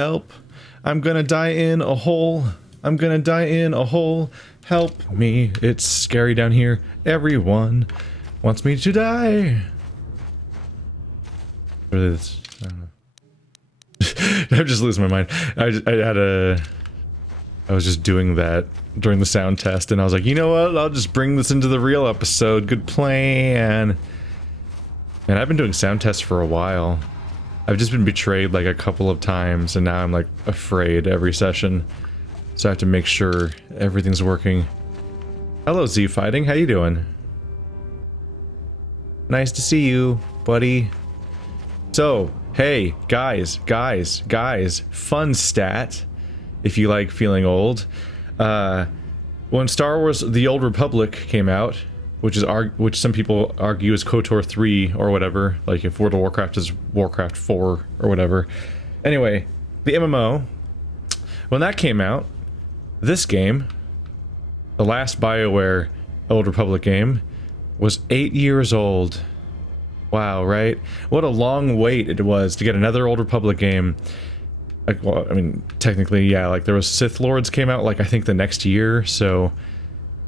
Help. I'm gonna die in a hole. I'm gonna die in a hole. Help me. It's scary down here. Everyone wants me to die. What is this? I don't know. I'm just losing my mind. I was just doing that during the sound test, and I was like, you know what? I'll just bring this into the real episode. Good plan. And I've been doing sound tests for a while. I've just been betrayed like a couple of times, and now I'm like afraid every session. So I have to make sure everything's working. Hello, Z Fighting. How you doing? Nice to see you, buddy. So, hey, guys, fun stat, if you like feeling old. When Star Wars The Old Republic came out, which some people argue is KOTOR 3 or whatever, like if World of Warcraft is Warcraft 4 or whatever. Anyway, the MMO, when that came out, this game, the last BioWare Old Republic game, was 8 years old. Wow, right? What a long wait it was to get another Old Republic game. Like, well, I mean, technically, yeah, like there was Sith Lords came out, like I think the next year, so...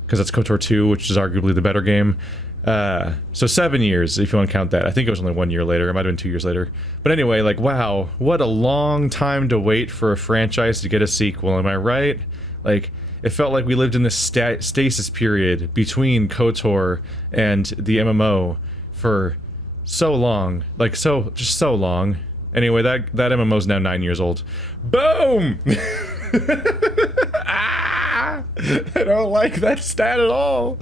because that's KOTOR 2, which is arguably the better game. So 7 years, if you want to count that. I think it was only 1 year later. It might have been 2 years later. But anyway, like, wow, what a long time to wait for a franchise to get a sequel, am I right? Like, it felt like we lived in this stasis period between KOTOR and the MMO for so long. Like, just so long. Anyway, that MMO's now 9 years old. Boom! I don't like that stat at all.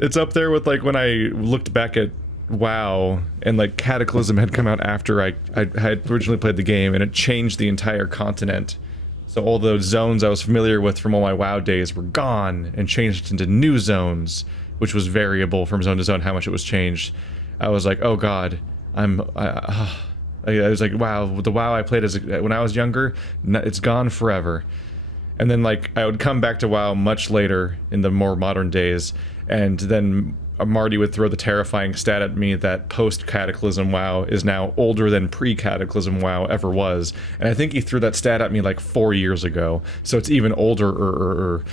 It's up there with like when I looked back at WoW and like Cataclysm had come out after I had originally played the game, and it changed the entire continent. So all those zones I was familiar with from all my WoW days were gone and changed into new zones, which was variable from zone to zone how much it was changed. I was like, oh god, I was like, wow, the WoW I played when I was younger, it's gone forever. And then, like, I would come back to WoW much later in the more modern days, and then Marty would throw the terrifying stat at me that post-Cataclysm WoW is now older than pre-Cataclysm WoW ever was. And I think he threw that stat at me like 4 years ago, so it's even older.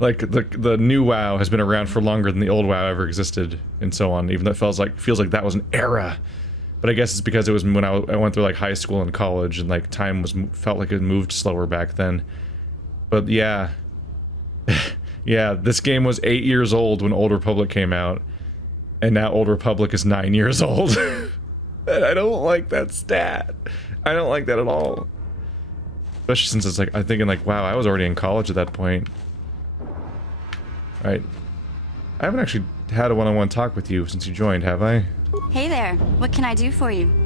Like, the new WoW has been around for longer than the old WoW ever existed, and so on, even though it feels like that was an era. But I guess it's because it was when I went through, like, high school and college, and, like, time felt like it moved slower back then. But yeah, yeah, this game was 8 years old when Old Republic came out, and now Old Republic is 9 years old. And I don't like that stat. I don't like that at all. Especially since it's like, I'm thinking like, wow, I was already in college at that point. Right. I haven't actually had a one-on-one talk with you since you joined, have I? Hey there, what can I do for you?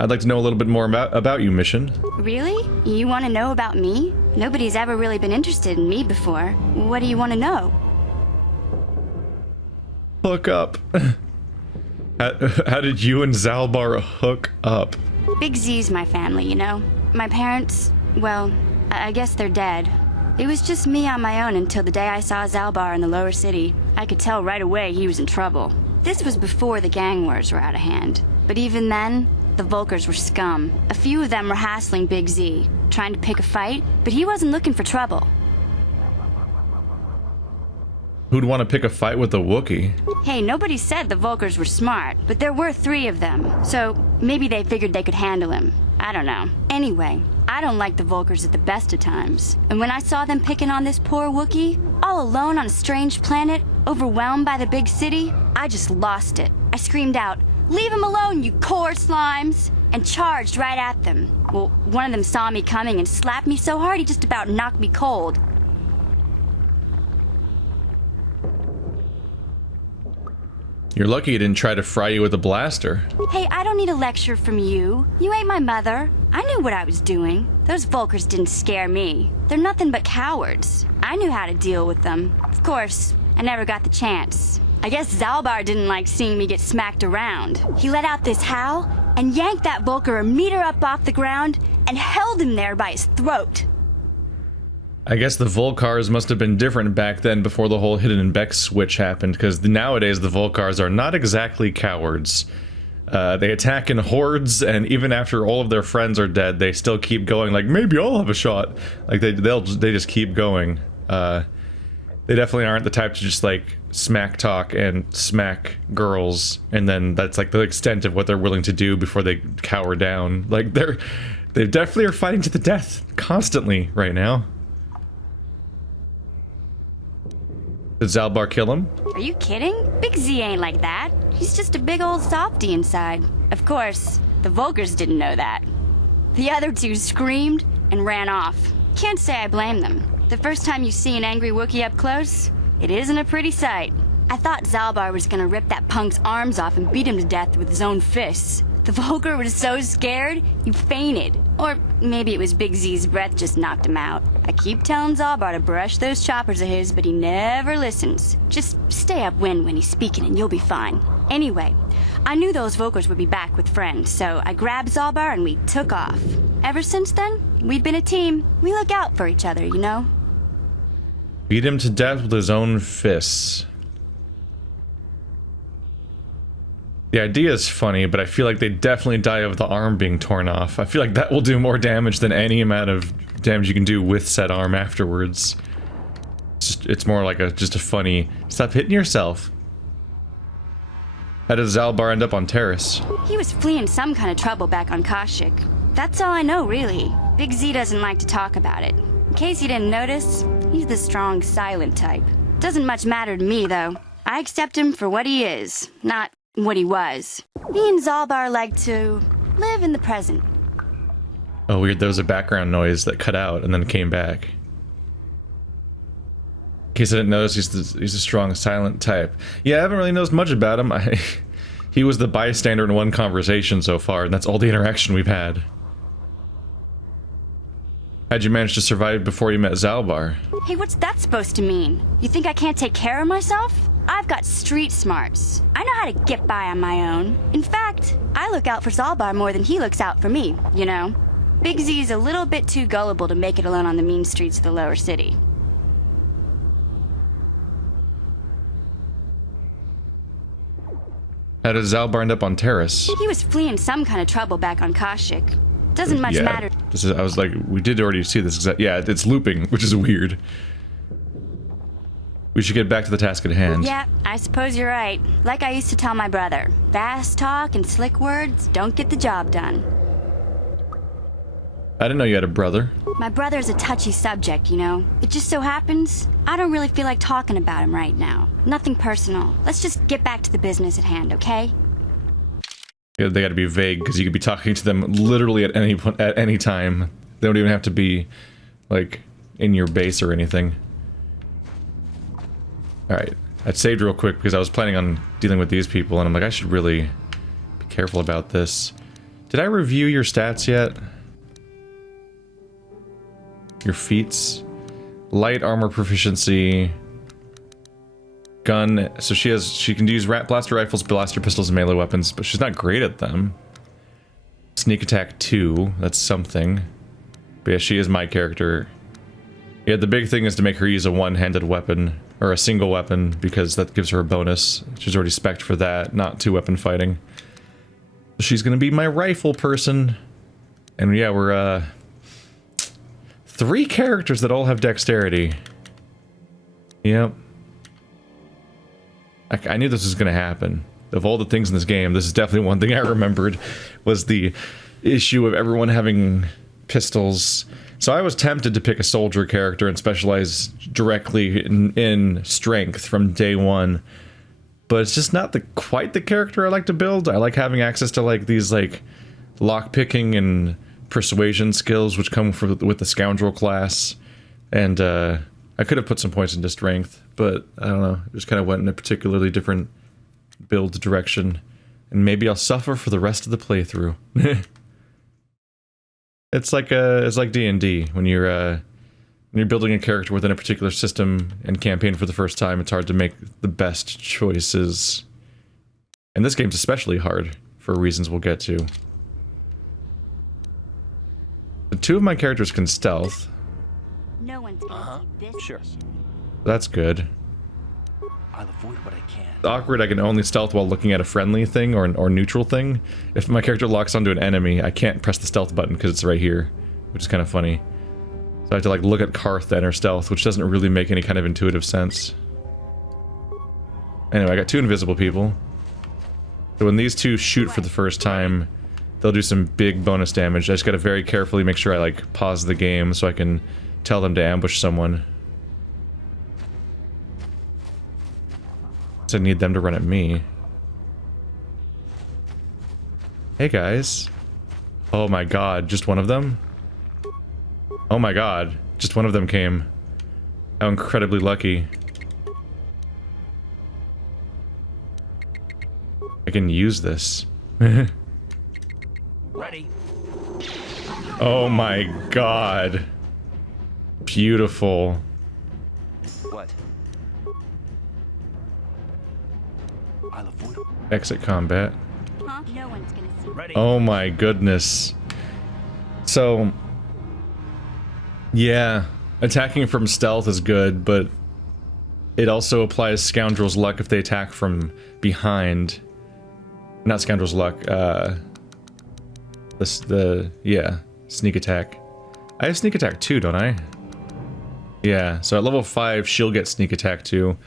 I'd like to know a little bit more about you, Mission. Really? You want to know about me? Nobody's ever really been interested in me before. What do you want to know? Hook up. How did you and Zalbar hook up? Big Z's my family, you know? My parents, well, I guess they're dead. It was just me on my own until the day I saw Zalbar in the lower city. I could tell right away he was in trouble. This was before the gang wars were out of hand. But even then, the Vulkars were scum. A few of them were hassling Big Z, trying to pick a fight, but he wasn't looking for trouble. Who'd want to pick a fight with a Wookiee? Hey, nobody said the Vulkars were smart, but there were 3 of them, so maybe they figured they could handle him. I don't know. Anyway, I don't like the Vulkars at the best of times. And when I saw them picking on this poor Wookiee, all alone on a strange planet, overwhelmed by the big city, I just lost it. I screamed out, "Leave him alone, you core slimes!" and charged right at them. Well, one of them saw me coming and slapped me so hard he just about knocked me cold. You're lucky he didn't try to fry you with a blaster. Hey, I don't need a lecture from you. You ain't my mother. I knew what I was doing. Those Vulkars didn't scare me. They're nothing but cowards. I knew how to deal with them. Of course, I never got the chance. I guess Zalbar didn't like seeing me get smacked around. He let out this howl and yanked that Vulkar a meter up off the ground and held him there by his throat. I guess the Vulkars must have been different back then before the whole Hidden and Beck switch happened, because nowadays the Vulkars are not exactly cowards. They attack in hordes, and even after all of their friends are dead, they still keep going. Like, maybe I'll have a shot. Like they just keep going. They definitely aren't the type to just like smack talk and smack girls, and then that's like the extent of what they're willing to do before they cower down. Like they definitely are fighting to the death constantly right now. Did Zalbar kill him? Are you kidding? Big Z ain't like that. He's just a big old softy inside. Of course, the Vulkars didn't know that. The other two screamed and ran off. Can't say I blame them. The first time you see an angry Wookiee up close, it isn't a pretty sight. I thought Zalbar was gonna rip that punk's arms off and beat him to death with his own fists. The Vulkar was so scared, he fainted. Or maybe it was Big Z's breath just knocked him out. I keep telling Zalbar to brush those choppers of his, but he never listens. Just stay upwind when he's speaking and you'll be fine. Anyway, I knew those Vulkars would be back with friends, so I grabbed Zalbar and we took off. Ever since then, we've been a team. We look out for each other, you know? Beat him to death with his own fists. The idea is funny, but I feel like they definitely die of the arm being torn off. I feel like that will do more damage than any amount of damage you can do with said arm afterwards. It's more like just a funny, stop hitting yourself. How did Zalbar end up on Terrace? He was fleeing some kind of trouble back on Kashyyyk. That's all I know, really. Big Z doesn't like to talk about it. In case you didn't notice, he's the strong, silent type. Doesn't much matter to me, though. I accept him for what he is, not what he was. Me and Zalbar like to live in the present. Oh, weird. There was a background noise that cut out and then came back. In case I didn't notice, he's a strong, silent type. Yeah, I haven't really noticed much about him. He was the bystander in one conversation so far, and that's all the interaction we've had. How'd you manage to survive before you met Zalbar? Hey, what's that supposed to mean? You think I can't take care of myself? I've got street smarts. I know how to get by on my own. In fact, I look out for Zalbar more than he looks out for me, you know? Big Z's a little bit too gullible to make it alone on the mean streets of the lower city. How did Zalbar end up on Terrace? He was fleeing some kind of trouble back on Kashyyyk. Doesn't much matter. I was like, we did already see this. Yeah, it's looping, which is weird. We should get back to the task at hand. Yeah, I suppose you're right. Like I used to tell my brother, fast talk and slick words don't get the job done. I didn't know you had a brother. My brother's a touchy subject, you know. It just so happens, I don't really feel like talking about him right now. Nothing personal. Let's just get back to the business at hand, okay? Yeah, they gotta be vague, because you could be talking to them literally at any time. They don't even have to be, like, in your base or anything. Alright, I saved real quick because I was planning on dealing with these people, and I'm like, I should really be careful about this. Did I review your stats yet? Your feats? Light armor proficiency. Gun, so she can use blaster rifles, blaster pistols, and melee weapons, but she's not great at them. Sneak attack 2, that's something. But yeah, she is my character. Yeah, the big thing is to make her use a one-handed weapon, or a single weapon, because that gives her a bonus. She's already spec'd for that, not two-weapon fighting. She's gonna be my rifle person. And yeah, we're, 3 characters that all have dexterity. Yep. I knew this was gonna happen. Of all the things in this game, this is definitely one thing I remembered, was the issue of everyone having pistols. So I was tempted to pick a soldier character and specialize directly in strength from day one. But it's just not quite the character I like to build. I like having access to like these like lockpicking and persuasion skills which come with the scoundrel class. And I could have put some points into strength, but I don't know. Just kind of went in a particularly different build direction. And maybe I'll suffer for the rest of the playthrough. It's like D&D when you're building a character within a particular system and campaign for the first time. It's hard to make the best choices, and this game's especially hard for reasons we'll get to. The 2 of my characters can stealth. No one's gonna see this. Sure. That's good. I'll avoid what I can. Awkward, I can only stealth while looking at a friendly thing or neutral thing. If my character locks onto an enemy, I can't press the stealth button because it's right here, which is kind of funny. So I have to like look at Karth to enter stealth, which doesn't really make any kind of intuitive sense. Anyway, I got 2 invisible people. So when these 2 shoot for the first time, they'll do some big bonus damage. I just gotta very carefully make sure I like pause the game so I can tell them to ambush someone. So I need them to run at me. Hey guys. Oh my god, just one of them? Oh my god, just one of them came. How incredibly lucky. I can use this. Ready. Oh my god. Beautiful. What? I'll avoid. Exit combat. Huh? No one's gonna see. Ready. Oh my goodness. So, yeah, attacking from stealth is good, but it also applies Scoundrel's Luck if they attack from behind. Not Scoundrel's Luck, yeah, sneak attack. I have sneak attack too, don't I? Yeah, so at level 5, she'll get sneak attack too.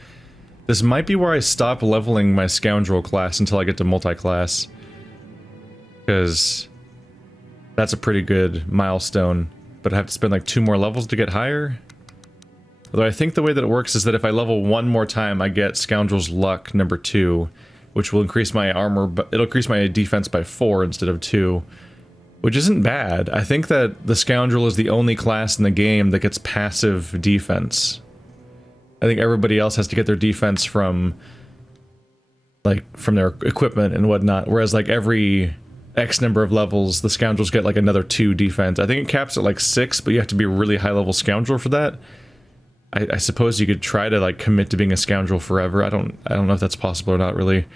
This might be where I stop leveling my Scoundrel class until I get to multi-class. Because that's a pretty good milestone, but I have to spend like 2 more levels to get higher. Although I think the way that it works is that if I level 1 more time, I get Scoundrel's Luck number 2, which will increase my armor, but it'll increase my defense by 4 instead of 2, which isn't bad. I think that the Scoundrel is the only class in the game that gets passive defense. I think everybody else has to get their defense from, like, from their equipment and whatnot, whereas, like, every X number of levels, the Scoundrels get, like, another 2 defense. I think it caps at, like, 6, but you have to be a really high-level Scoundrel for that. I suppose you could try to, like, commit to being a Scoundrel forever. I don't know if that's possible or not, really.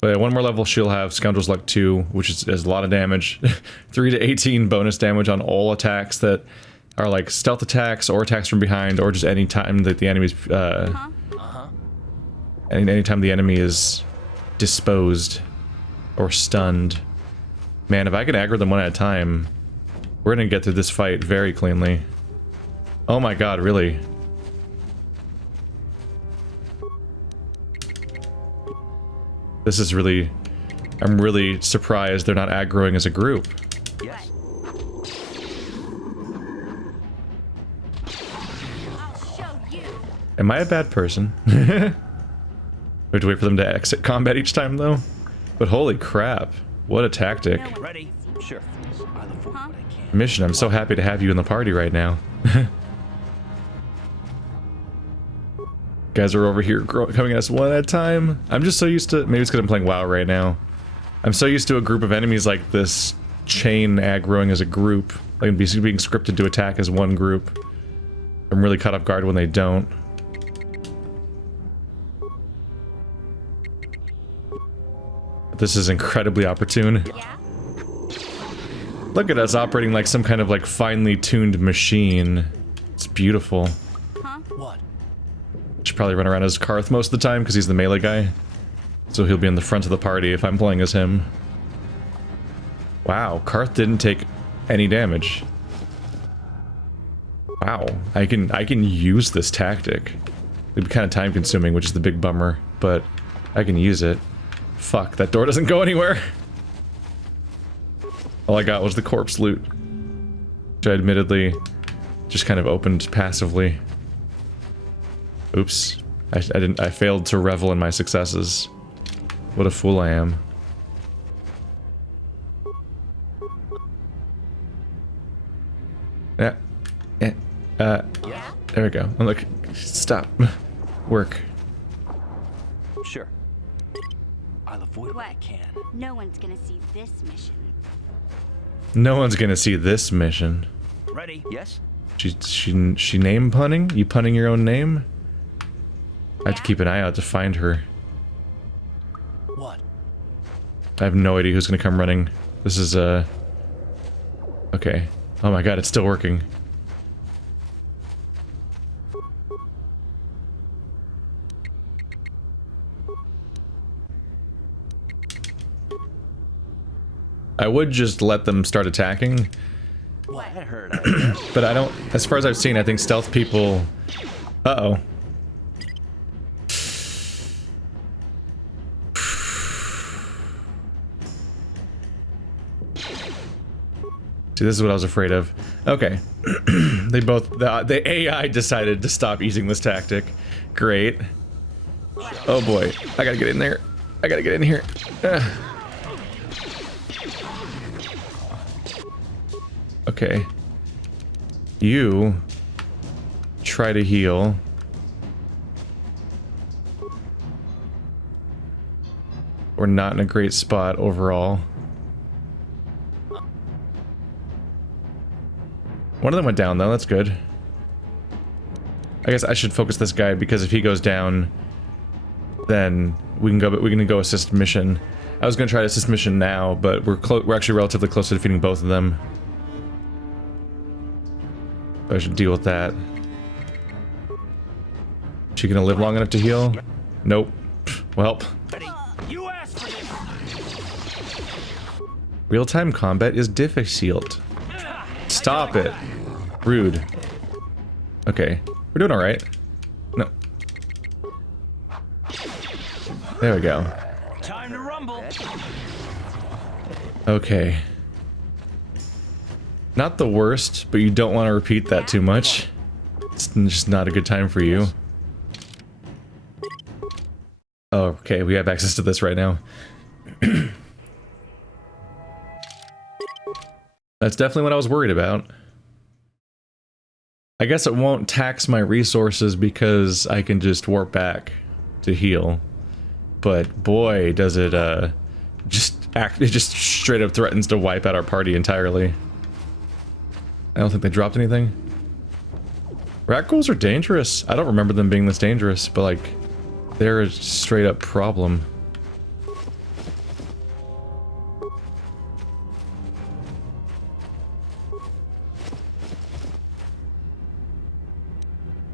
But yeah, 1 more level, she'll have Scoundrel's Luck 2, which is a lot of damage. 3 to 18 bonus damage on all attacks that are like stealth attacks or attacks from behind, or just any time that the enemy's anytime the enemy is disposed or stunned. Man, if I can aggro them one at a time, we're gonna get through this fight very cleanly. Oh my god, really? This is really... I'm really surprised they're not aggroing as a group. Yes. I'll show you. Am I a bad person? We have to wait for them to exit combat each time, though? But holy crap. What a tactic. Ready. Sure. I'll avoid what I can. Mission, I'm so happy to have you in the party right now. Guys are over here coming at us one at a time. I'm just so used to... Maybe it's because I'm playing WoW right now. I'm so used to a group of enemies like this chain aggroing as a group. Like being scripted to attack as one group. I'm really caught off guard when they don't. This is incredibly opportune. Yeah? Look at us operating like some kind of like finely tuned machine. It's beautiful. Huh? What? Should probably run around as Karth most of the time because he's the melee guy. So he'll be in the front of the party if I'm playing as him. Wow, Karth didn't take any damage. Wow, I can use this tactic. It'd be kind of time consuming, which is the big bummer, but I can use it. Fuck, that door doesn't go anywhere. All I got was the corpse loot, which I admittedly just kind of opened passively. Oops. I failed to revel in my successes. What a fool I am. Yeah. There we go. I'm like, stop. Work. Sure. I'll avoid what I What? can. No one's gonna see this mission. No one's gonna see this mission. Ready? Yes? She name punning? You punning your own name? I have to keep an eye out to find her. What? I have no idea who's gonna come running. This is, okay. Oh my god, it's still working. I would just let them start attacking. What? I heard. But I don't, as far as I've seen, I think stealth people... Uh-oh. See, this is what I was afraid of. Okay. They both... The AI decided to stop using this tactic. Great. Oh boy. I gotta get in there. I gotta get in here. Okay. You try to heal. We're not in a great spot overall. One of them went down though, that's good. I guess I should focus this guy because if he goes down, then we can go assist mission. I was gonna try to assist mission now, but we're actually relatively close to defeating both of them. I should deal with that. She gonna live long enough to heal? Nope. Well. You asked for this. Real-time combat is difficult. Stop it. Rude. Okay. We're doing alright. No. There we go. Time to rumble. Okay. Not the worst, but you don't want to repeat that too much. It's just not a good time for you. Oh, okay, we have access to this right now. That's definitely what I was worried about. I guess it won't tax my resources because I can just warp back to heal. But boy, does it it just straight up threatens to wipe out our party entirely. I don't think they dropped anything. Rakghouls are dangerous. I don't remember them being this dangerous, but like, they're a straight up problem.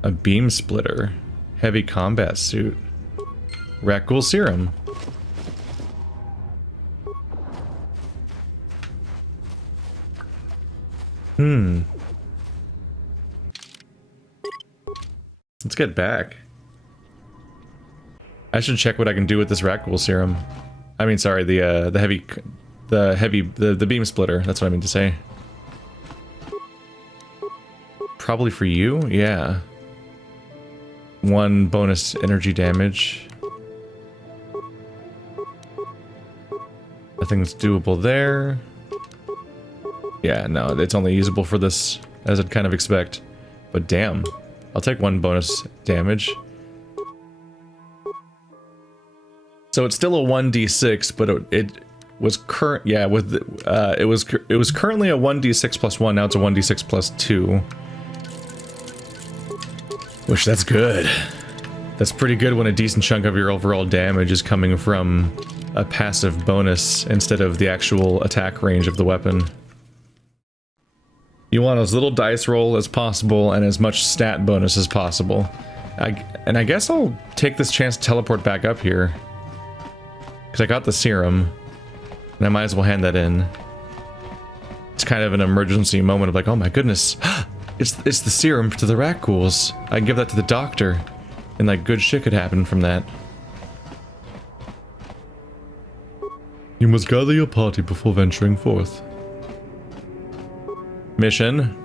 A beam splitter. Heavy combat suit. Rakghoul serum. Let's get back. I should check what I can do with this Rakghoul serum. I mean, sorry, the beam splitter. That's what I mean to say. Probably for you, yeah. 1 bonus energy damage. Nothing's doable there. Yeah, no, it's only usable for this, as I'd kind of expect. But damn, I'll take 1 bonus damage. So it's still a 1d6, but it was current. Yeah, with it was currently a 1d6 plus 1. Now it's a 1d6 plus 2. Which that's good. That's pretty good when a decent chunk of your overall damage is coming from a passive bonus instead of the actual attack range of the weapon. You want as little dice roll as possible and as much stat bonus as possible. And I guess I'll take this chance to teleport back up here. Because I got the serum, and I might as well hand that in. It's kind of an emergency moment of like, oh my goodness, it's the serum to the Rakghouls. I can give that to the doctor, and like good shit could happen from that. You must gather your party before venturing forth. Mission.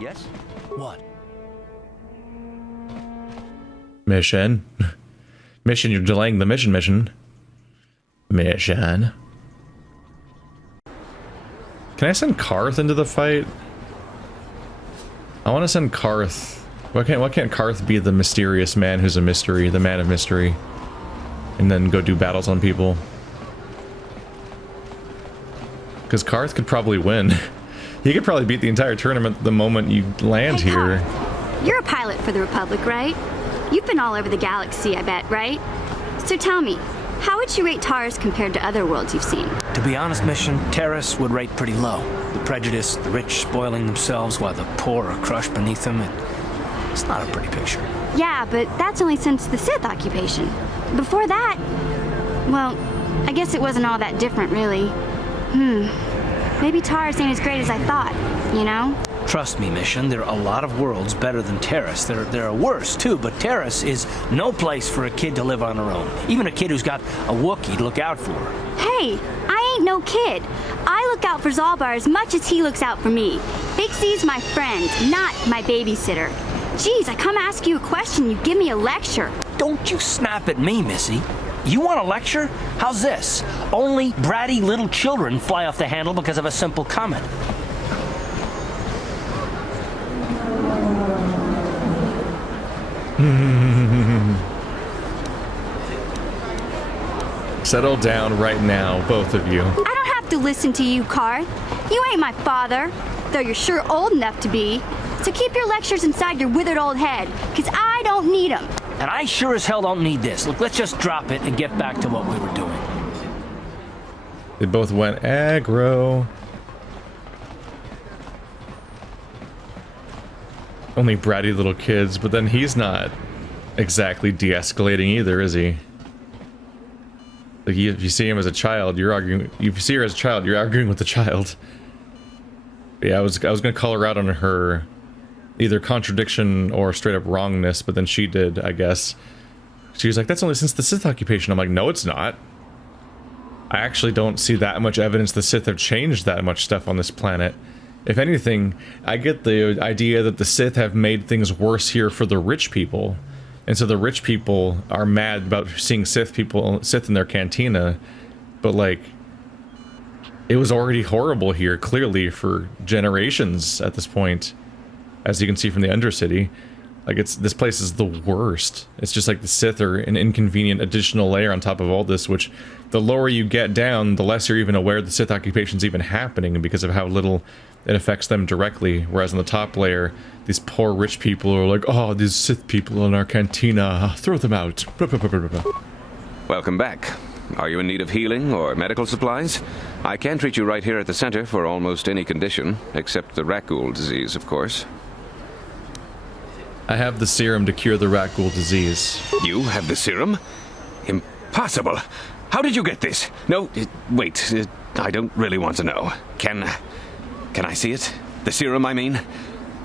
Yes? What? Mission. Mission, you're delaying the mission. Mission. Can I send Karth into the fight? I want to send Karth. Why can't Karth be the mysterious man who's a mystery, the man of mystery, and then go do battles on people? Because Karth could probably win. He could probably beat the entire tournament the moment you land here. Karth, you're a pilot for the Republic, right? You've been all over the galaxy, I bet, right? So tell me, how would you rate Taurus compared to other worlds you've seen? To be honest, Mission, Terrace would rate pretty low. The prejudice, the rich spoiling themselves while the poor are crushed beneath them, it's not a pretty picture. Yeah, but that's only since the Sith occupation. Before that, Well, I guess it wasn't all that different, really. Maybe Taurus ain't as great as I thought, you know? Trust me, Mission, there are a lot of worlds better than Terrace. There are worse, too, but Terrace is no place for a kid to live on her own. Even a kid who's got a Wookiee to look out for. Hey, I ain't no kid. I look out for Zalbar as much as he looks out for me. Big C's my friend, not my babysitter. Geez, I come ask you a question, you give me a lecture. Don't you snap at me, Missy. You want a lecture? How's this? Only bratty little children fly off the handle because of a simple comment. Settle down right now, both of you. I don't have to listen to you, Karth. You ain't my father, though you're sure old enough to be. So keep your lectures inside your withered old head, because I don't need them. And I sure as hell don't need this. Look, let's just drop it and get back to what we were doing. They both went aggro. Only bratty little kids, but then he's not exactly de-escalating either, is he? Like, if you see him as a child, you're arguing. If you see her as a child, you're arguing with the child. But yeah, I was gonna call her out on her either contradiction or straight up wrongness, but then she did, I guess. She was like, "That's only since the Sith occupation." I'm like, "No, it's not. I actually don't see that much evidence the Sith have changed that much stuff on this planet. If anything, I get the idea that the Sith have made things worse here for the rich people. And so the rich people are mad about seeing Sith in their cantina. But, like, it was already horrible here, clearly, for generations at this point. As you can see from the Undercity. Like, this place is the worst. It's just like the Sith are an inconvenient additional layer on top of all this, which the lower you get down, the less you're even aware the Sith occupation's even happening because of how little it affects them directly. Whereas on the top layer, these poor rich people are like, "Oh, these Sith people in our cantina, throw them out." Welcome back. Are you in need of healing or medical supplies? I can treat you right here at the center for almost any condition, except the Rakghoul disease, of course. I have the serum to cure the Rakghoul disease. You have the serum? Impossible. How did you get this? No, wait, I don't really want to know. Can I see it? The serum, I mean?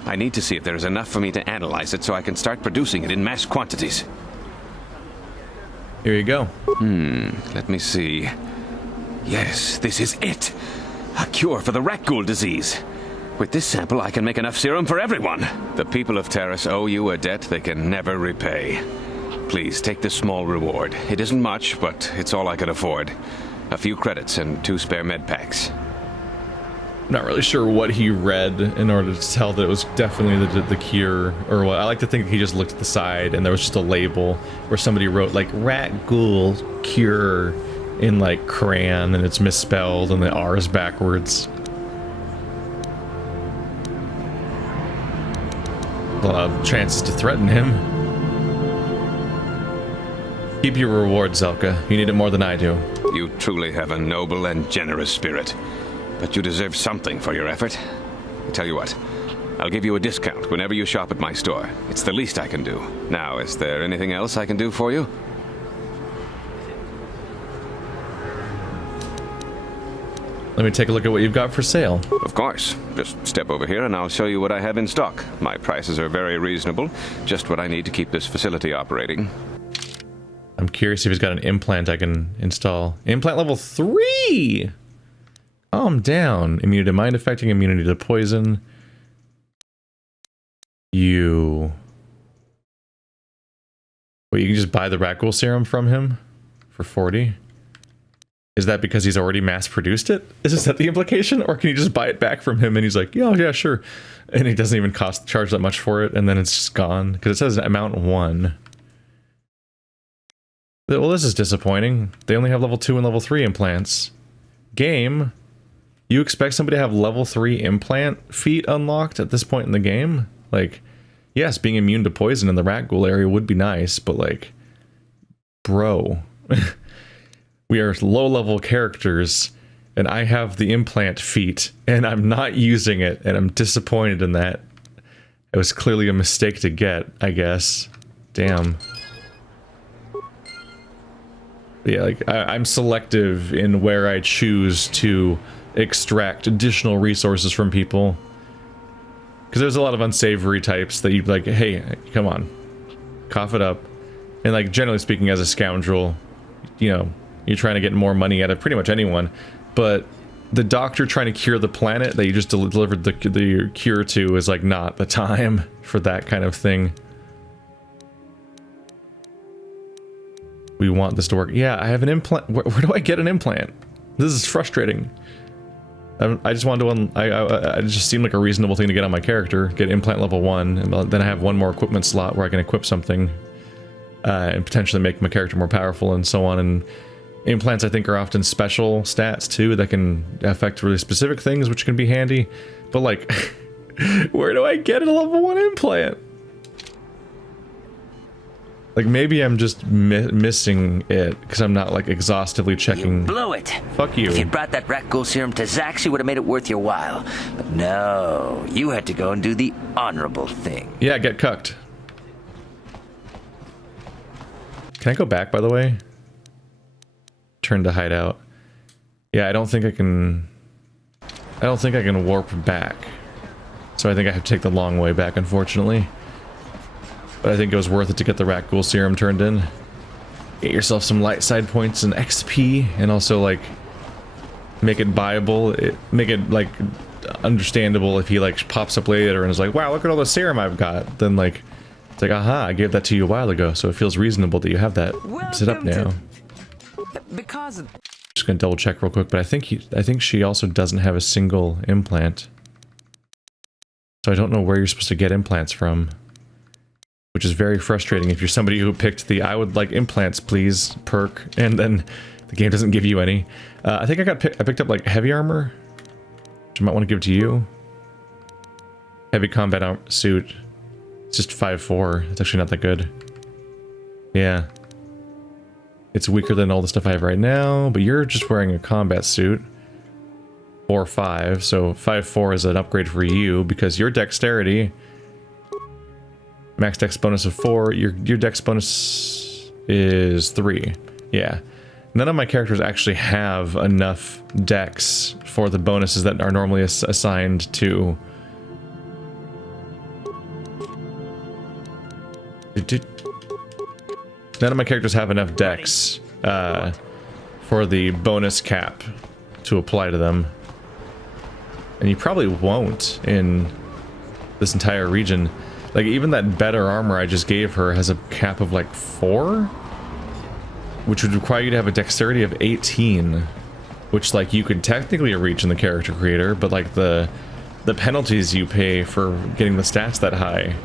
I need to see if there is enough for me to analyze it so I can start producing it in mass quantities. Here you go. Let me see. Yes, this is it. A cure for the Rakghoul disease. With this sample, I can make enough serum for everyone. The people of Taris owe you a debt they can never repay. Please, take this small reward. It isn't much, but it's all I can afford. A few credits and 2 spare med packs. Not really sure what he read in order to tell that it was definitely the cure or what. I like to think he just looked at the side and there was just a label where somebody wrote like Rakghoul cure in like crayon and it's misspelled and the R is backwards. A lot of chances to threaten him. Keep your reward, Zelka. You need it more than I do. You truly have a noble and generous spirit. But you deserve something for your effort. I tell you what, I'll give you a discount whenever you shop at my store. It's the least I can do. Now, is there anything else I can do for you? Let me take a look at what you've got for sale. Of course. Just step over here and I'll show you what I have in stock. My prices are very reasonable. Just what I need to keep this facility operating. I'm curious if he's got an implant I can install. Implant level 3! Calm down. Immunity to mind affecting, immunity to poison. You... Wait, you can just buy the Rakghoul serum from him? For 40? Is that because he's already mass-produced it? Is that the implication? Or can you just buy it back from him and he's like, yeah, sure. And he doesn't even charge that much for it, and then it's just gone? Because it says amount 1. Well, this is disappointing. They only have level 2 and level 3 implants. Game, you expect somebody to have level 3 implant feat unlocked at this point in the game? Like, yes, being immune to poison in the Rakghoul area would be nice, but like, bro. We are low-level characters, and I have the implant feat, and I'm not using it, and I'm disappointed in that. It was clearly a mistake to get, I guess. Damn. Yeah, like I'm selective in where I choose to extract additional resources from people. Because there's a lot of unsavory types that you'd be like, hey, come on, cough it up. And like, generally speaking, as a scoundrel, you know, you're trying to get more money out of pretty much anyone. But the doctor trying to cure the planet that you just delivered the cure to is like not the time for that kind of thing. We want this to work. Yeah, I have an implant. Where do I get an implant? This is frustrating. I just wanted to. I just seemed like a reasonable thing to get on my character. Get implant level 1, and then I have one more equipment slot where I can equip something, and potentially make my character more powerful and so on. And implants, I think, are often special stats too that can affect really specific things, which can be handy. But like, where do I get a level 1 implant? Like, maybe I'm just missing it because I'm not like exhaustively checking. You blew it. Fuck you. If you'd brought that Rakghoul serum to Zack, she would have made it worth your while. But no, you had to go and do the honorable thing. Yeah, get cucked. Can I go back, by the way? Turn to hideout. Yeah, I don't think I can warp back. So I think I have to take the long way back, unfortunately. But I think it was worth it to get the Rakghoul serum turned in. Get yourself some light side points and XP, and also like make it buyable. Make it like understandable if he like pops up later and is like, "Wow, look at all the serum I've got." Then like, it's like, "Aha, I gave that to you a while ago," so it feels reasonable that you have that set up now. Because Just gonna double check real quick, but I think she also doesn't have a single implant, so I don't know where you're supposed to get implants from. Which is very frustrating if you're somebody who picked the "I would like implants, please" perk, and then the game doesn't give you any. I think I picked up like heavy armor, which I might want to give to you. Heavy combat suit. It's just 5'4". It's actually not that good. Yeah. It's weaker than all the stuff I have right now, but you're just wearing a combat suit. 4'5", so 5'4" is an upgrade for you because your dexterity. Max dex bonus of 4. Your dex bonus is 3. Yeah. None of my characters actually have enough dex for the bonuses that are normally assigned to. None of my characters have enough dex for the bonus cap to apply to them. And you probably won't in this entire region. Like, even that better armor I just gave her has a cap of, like, 4? Which would require you to have a dexterity of 18. Which, like, you could technically reach in the character creator, but, like, the penalties you pay for getting the stats that high,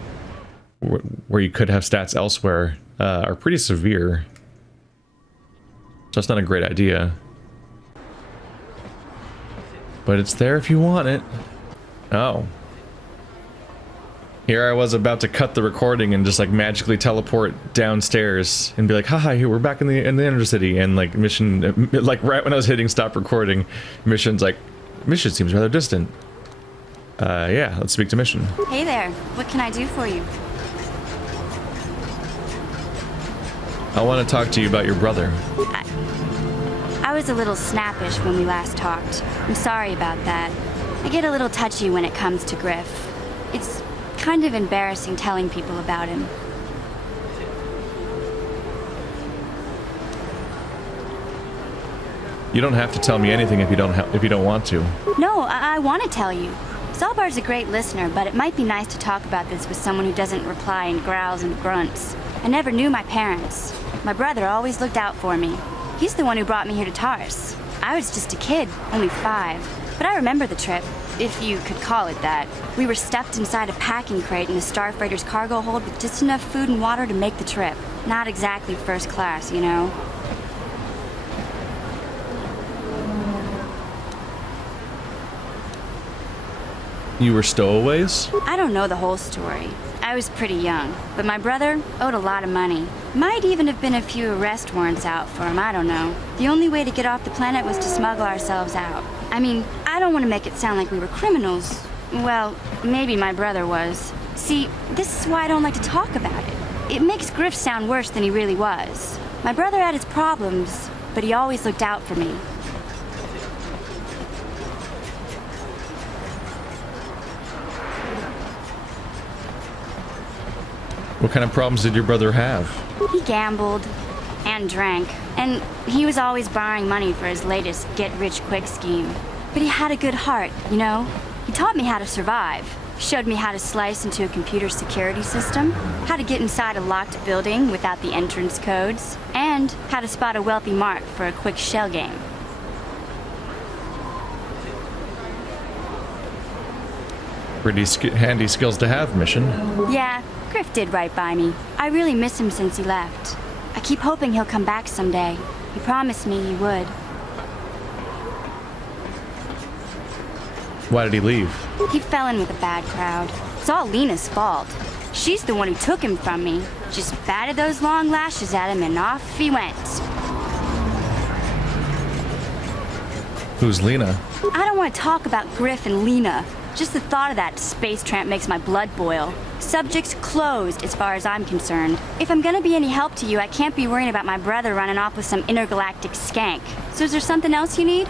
where you could have stats elsewhere, are pretty severe. So it's not a great idea. But it's there if you want it. Oh. Here I was about to cut the recording and just like magically teleport downstairs and be like, haha, here we're back in the Undercity, and like mission, like right when I was hitting stop recording, mission seems rather distant. Yeah, let's speak to mission. Hey there, what can I do for you? I want to talk to you about your brother. I was a little snappish when we last talked. I'm sorry about that. I get a little touchy when it comes to Griff. It's kind of embarrassing telling people about him. You don't have to tell me anything if you don't want to. No, I want to tell you. Zalbar's a great listener, but it might be nice to talk about this with someone who doesn't reply in growls and grunts. I never knew my parents. My brother always looked out for me. He's the one who brought me here to Taurus. I was just a kid, only 5. But I remember the trip, if you could call it that. We were stuffed inside a packing crate in a starfreighter's cargo hold with just enough food and water to make the trip. Not exactly first class, you know? You were stowaways? I don't know the whole story. I was pretty young, but my brother owed a lot of money. Might even have been a few arrest warrants out for him, I don't know. The only way to get off the planet was to smuggle ourselves out. I mean, I don't want to make it sound like we were criminals. Well, maybe my brother was. See, this is why I don't like to talk about it. It makes Griff sound worse than he really was. My brother had his problems, but he always looked out for me. What kind of problems did your brother have? He gambled and drank, and he was always borrowing money for his latest get-rich-quick scheme. But he had a good heart, you know? He taught me how to survive, showed me how to slice into a computer security system, how to get inside a locked building without the entrance codes, and how to spot a wealthy mark for a quick shell game. Pretty handy skills to have, Mission. Yeah, Griff did right by me. I really miss him since he left. I keep hoping he'll come back someday. He promised me he would. Why did he leave? He fell in with a bad crowd. It's all Lena's fault. She's the one who took him from me. Just batted those long lashes at him and off he went. Who's Lena? I don't want to talk about Griff and Lena. Just the thought of that space tramp makes my blood boil. Subject's closed as far as I'm concerned. If I'm gonna be any help to you, I can't be worrying about my brother running off with some intergalactic skank. So is there something else you need?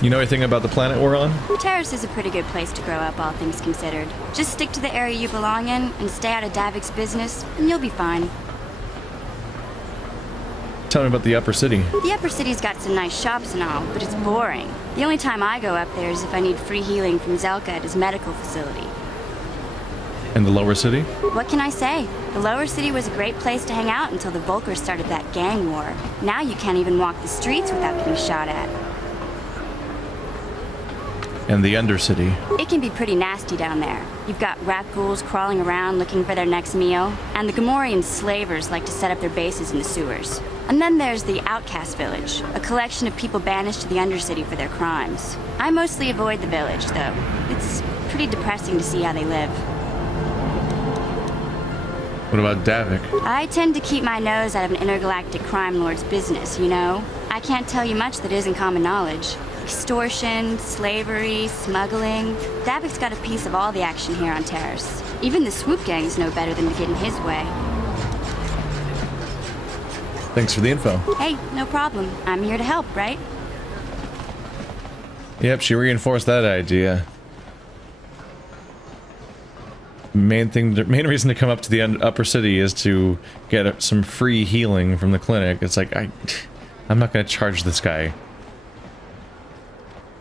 You know anything about the planet we're on? Terrace is a pretty good place to grow up, all things considered. Just stick to the area you belong in and stay out of Davik's business, and you'll be fine. Tell me about the upper city. The upper city's got some nice shops and all, but it's boring. The only time I go up there is if I need free healing from Zelka at his medical facility. And the lower city? What can I say? The lower city was a great place to hang out until the Vulkars started that gang war. Now you can't even walk the streets without getting shot at. And the undercity? It can be pretty nasty down there. You've got Rakghouls crawling around looking for their next meal, and the Gamorrean slavers like to set up their bases in the sewers. And then there's the Outcast Village, a collection of people banished to the Undercity for their crimes. I mostly avoid the village, though. It's pretty depressing to see how they live. What about Davik? I tend to keep my nose out of an intergalactic crime lord's business, you know? I can't tell you much that isn't common knowledge. Extortion, slavery, smuggling. Davik's got a piece of all the action here on Terrace. Even the swoop gangs know better than to get in his way. Thanks for the info. Hey, no problem. I'm here to help, right? Yep, she reinforced that idea. Main reason to come up to the upper city is to get some free healing from the clinic. It's like, I'm not going to charge this guy.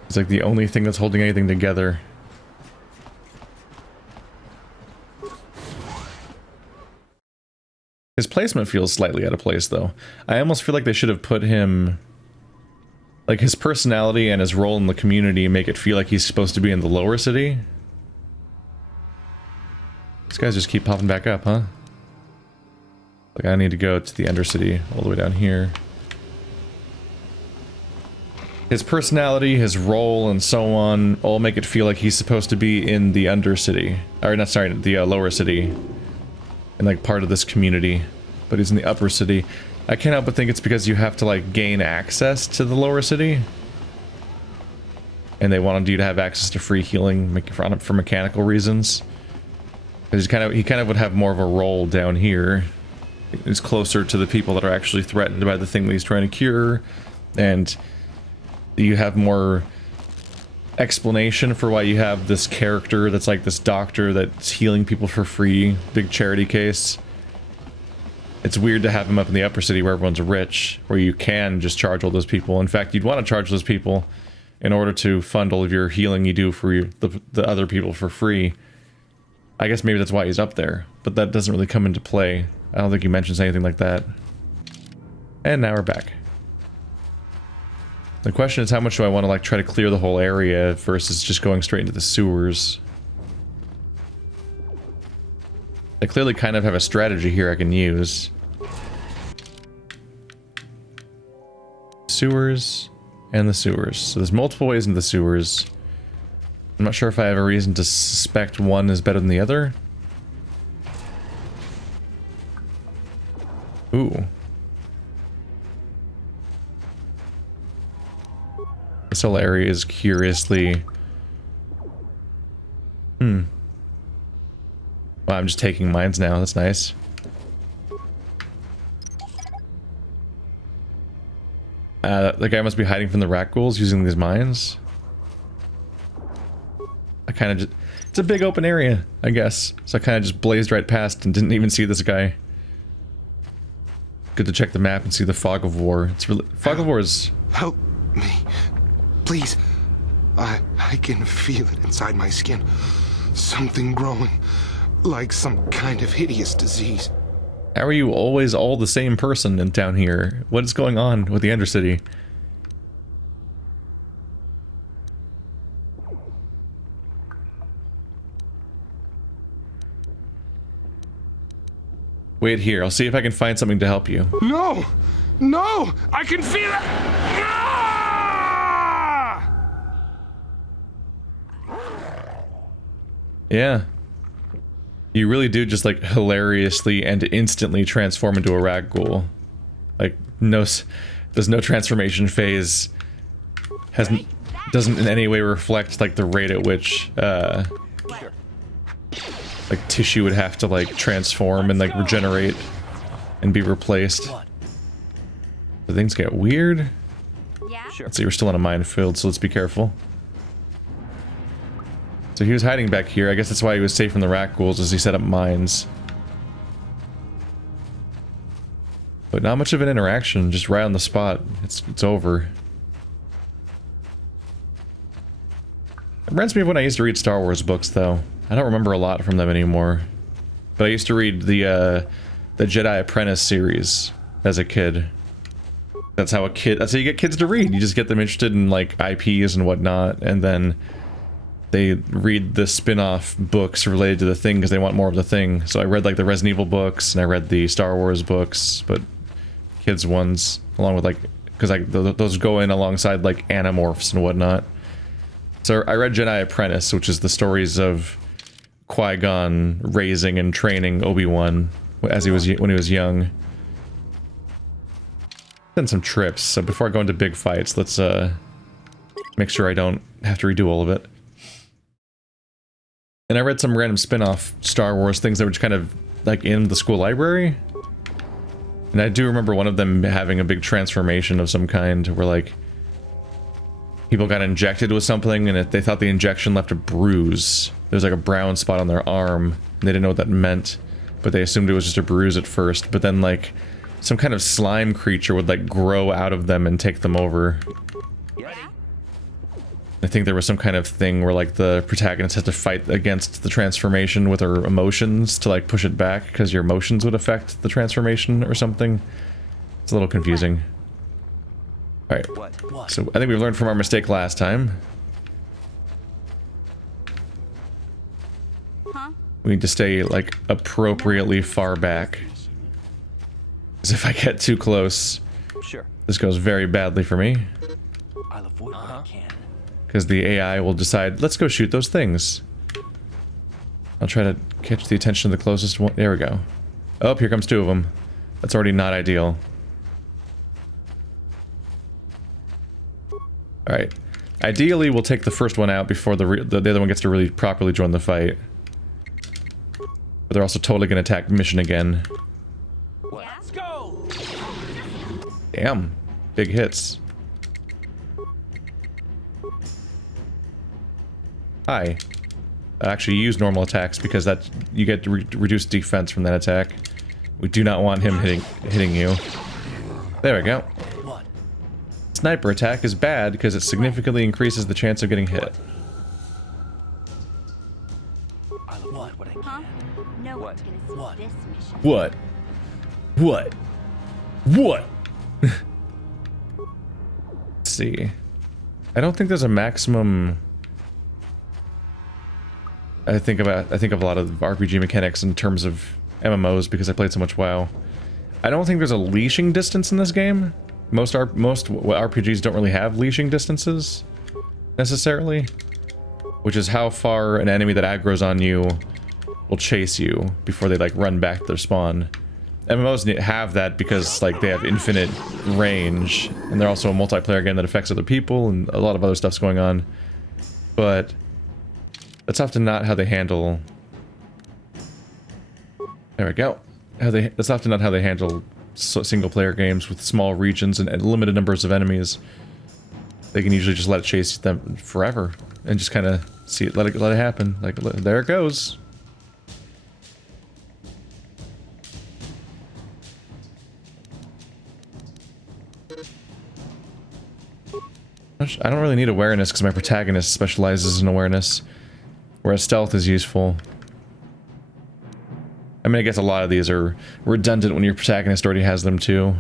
It's like the only thing that's holding anything together. His placement feels slightly out of place, though. I almost feel like they should have put him... Like, his personality and his role in the community make it feel like he's supposed to be in the lower city. These guys just keep popping back up, huh? Like, I need to go to the Undercity, all the way down here. His personality, his role, and so on all make it feel like he's supposed to be in the Undercity. Or, not, sorry, the lower city. And, like, part of this community. But he's in the upper city. I can't help but think it's because you have to, like, gain access to the lower city. And they wanted you to have access to free healing for mechanical reasons. Because he kind of would have more of a role down here. He's closer to the people that are actually threatened by the thing that he's trying to cure. And you have more explanation for why you have this character that's like this doctor that's healing people for free. Big charity case. It's weird to have him up in the upper city where everyone's rich, where you can just charge all those people. In fact, you'd want to charge those people in order to fund all of your healing you do for the other people for free. I guess maybe that's why he's up there, but that doesn't really come into play. I don't think he mentions anything like that. And now we're back. The question is, how much do I want to, like, try to clear the whole area versus just going straight into the sewers? I clearly kind of have a strategy here I can use. Sewers and the sewers. So there's multiple ways into the sewers. I'm not sure if I have a reason to suspect one is better than the other. Ooh. This whole area is curiously... Wow, I'm just taking mines now. That's nice. The guy must be hiding from the Rakghouls using these mines. I kind of just... It's a big open area, I guess. So I kind of just blazed right past and didn't even see this guy. Good to check the map and see the fog of war. It's really... Fog of war is... Help me. Please. I can feel it inside my skin. Something growing. Like some kind of hideous disease. How are you always all the same person down here? What is going on with the Undercity? Wait here, I'll see if I can find something to help you. No! No! I can feel it! Ah! Yeah. You really do just like hilariously and instantly transform into a Rakghoul. Like there's no transformation phase. Doesn't in any way reflect like the rate at which like tissue would have to like transform and like regenerate and be replaced. The things get weird. Yeah? Let's see, we're still in a minefield, so let's be careful. So he was hiding back here. I guess that's why he was safe from the Rakghouls, as he set up mines. But not much of an interaction, just right on the spot. It's over. It reminds me of when I used to read Star Wars books, though. I don't remember a lot from them anymore. But I used to read the Jedi Apprentice series as a kid. That's how you get kids to read. You just get them interested in like IPs and whatnot, and then they read the spin-off books related to the thing because they want more of the thing. So I read like the Resident Evil books, and I read the Star Wars books, but kids ones, along with like, because those go in alongside like Animorphs and whatnot. So I read Jedi Apprentice, which is the stories of Qui-Gon raising and training Obi-Wan as when he was young. Then some trips. So before I go into big fights, let's make sure I don't have to redo all of it. And I read some random spin-off Star Wars things that were just kind of like in the school library. And I do remember one of them having a big transformation of some kind where like people got injected with something and they thought the injection left a bruise. There was like a brown spot on their arm and they didn't know what that meant, but they assumed it was just a bruise at first. But then like some kind of slime creature would like grow out of them and take them over. I think there was some kind of thing where like the protagonist had to fight against the transformation with her emotions to like push it back because your emotions would affect the transformation or something. It's a little confusing. Alright, so I think we've learned from our mistake last time. Huh? We need to stay like appropriately far back. Because if I get too close, this goes very badly for me. I'll avoid what I can. Because the AI will decide, let's go shoot those things. I'll try to catch the attention of the closest one. There we go. Oh, here comes two of them. That's already not ideal. Alright. Ideally, we'll take the first one out before the other one gets to really properly join the fight. But they're also totally going to attack Mission again. Let's go! Damn. Big hits. Hi. Actually, use normal attacks because that you get reduced defense from that attack. We do not want him hitting you. There we go. Sniper attack is bad because it significantly increases the chance of getting hit. Huh? No one's gonna see this mission. What? What? What? Let's see. I don't think there's a maximum. I think of a lot of RPG mechanics in terms of MMOs because I played so much WoW. I don't think there's a leashing distance in this game. Most RPGs don't really have leashing distances necessarily, which is how far an enemy that aggroes on you will chase you before they like run back to their spawn. MMOs have that because like they have infinite range, and they're also a multiplayer game that affects other people, and a lot of other stuff's going on. But that's often not how they handle. There we go. That's often not how they handle single player games with small regions and limited numbers of enemies, they can usually just let it chase them forever and just kind of see it, let it happen. Like, there it goes. I don't really need awareness because my protagonist specializes in awareness, whereas stealth is useful. I mean, I guess a lot of these are redundant when your protagonist already has them too.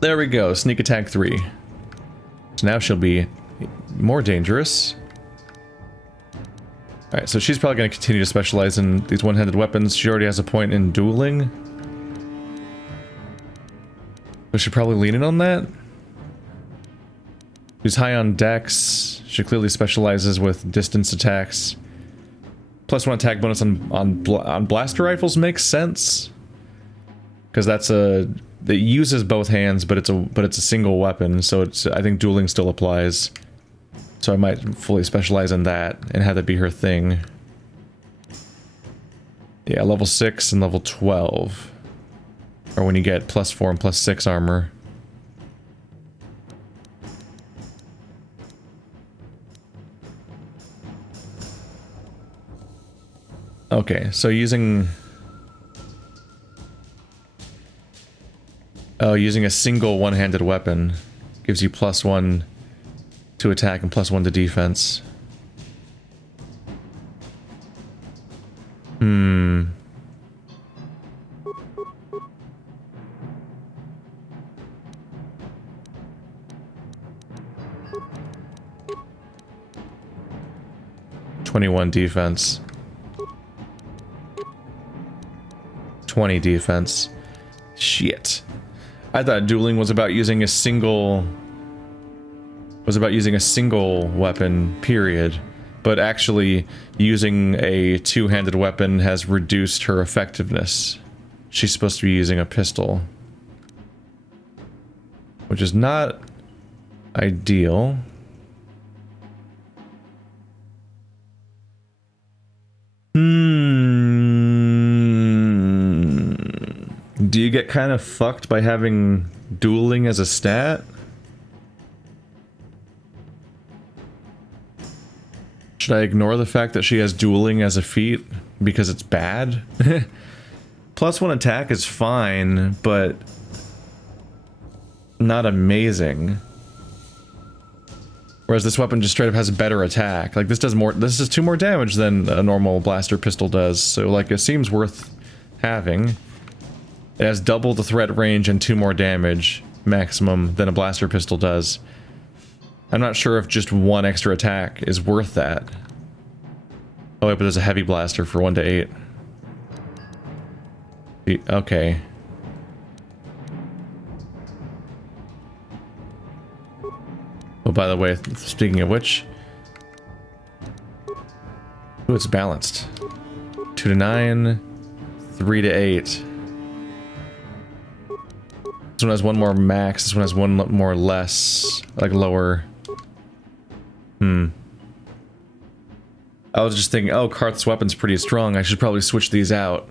There we go, sneak attack 3. So now she'll be more dangerous. Alright, so she's probably going to continue to specialize in these one-handed weapons. She already has a point in dueling. So she probably lean in on that. She's high on dex. She clearly specializes with distance attacks. +1 attack bonus on blaster rifles makes sense, because that's it uses both hands, but it's a single weapon, so I think dueling still applies. So I might fully specialize in that and have that be her thing. Yeah, level 6 and level 12. Or when you get +4 and +6 armor. Okay, so using a single one-handed weapon gives you +1 to attack and +1 to defense. 21 defense. 20 defense. Shit. I thought dueling was about using a single weapon, period. But actually, using a two-handed weapon has reduced her effectiveness. She's supposed to be using a pistol, which is not ideal. Do you get kind of fucked by having dueling as a stat? Should I ignore the fact that she has dueling as a feat because it's bad? +1 attack is fine, but not amazing. Whereas this weapon just straight up has better attack. Like, this does 2 more damage than a normal blaster pistol does, so like, it seems worth having. It has double the threat range and 2 more damage maximum than a blaster pistol does. I'm not sure if just 1 extra attack is worth that. Oh wait, but there's a heavy blaster for 1 to 8. Okay. Oh, by the way, speaking of which... Ooh, it's balanced. 2 to 9, 3 to 8. This one has 1 more max, this one has 1 more less, like lower. I was just thinking, oh, Karth's weapon's pretty strong, I should probably switch these out.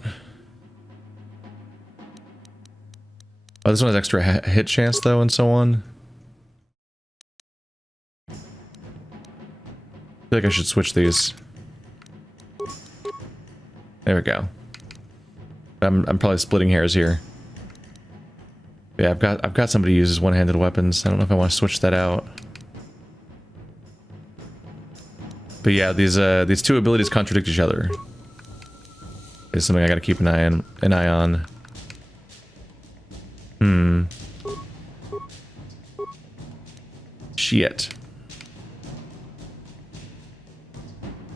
Oh, this one has extra hit chance though, and so on. I feel like I should switch these. There we go. I'm probably splitting hairs here. Yeah, I've got somebody who uses one-handed weapons. I don't know if I want to switch that out. But yeah, these 2 abilities contradict each other. It's something I gotta keep an eye on. Shit.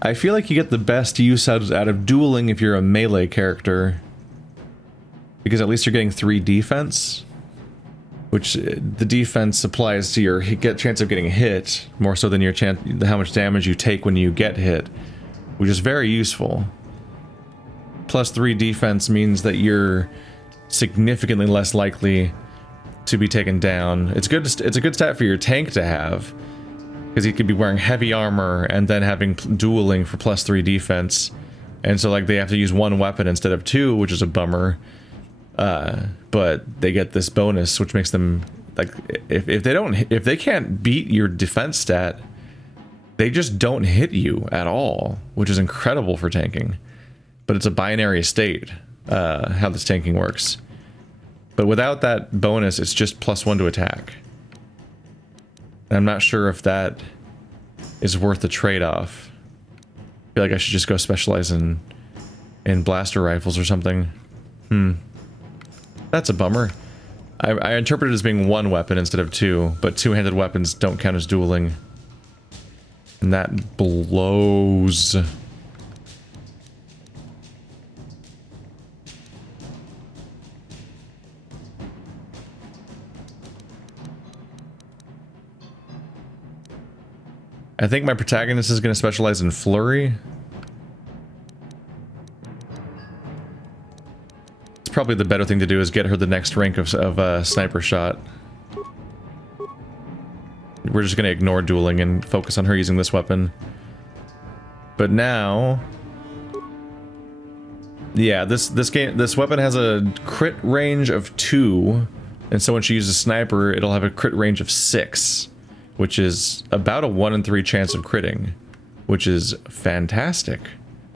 I feel like you get the best use out of dueling if you're a melee character. Because at least you're getting 3 defense. Which the defense applies to your chance of getting hit, more so than your how much damage you take when you get hit. Which is very useful. +3 defense means that you're significantly less likely to be taken down. It's a good stat for your tank to have, because you could be wearing heavy armor and then having dueling for +3 defense, And so like they have to use one weapon instead of two, which is a bummer. But they get this bonus, which makes them like if they can't beat your defense stat, they just don't hit you at all, which is incredible for tanking. But it's a binary state, how this tanking works. But without that bonus, it's just +1 to attack. And I'm not sure if that is worth the trade-off. I feel like I should just go specialize in blaster rifles or something. That's a bummer. I interpret it as being one weapon instead of two, but two-handed weapons don't count as dueling. And that blows. I think my protagonist is going to specialize in flurry. It's probably the better thing to do is get her the next rank of sniper shot. We're just going to ignore dueling and focus on her using this weapon. But now, yeah, this weapon has a crit range of 2, and so when she uses sniper, it'll have a crit range of 6. Which is about a 1 in 3 chance of critting, which is fantastic.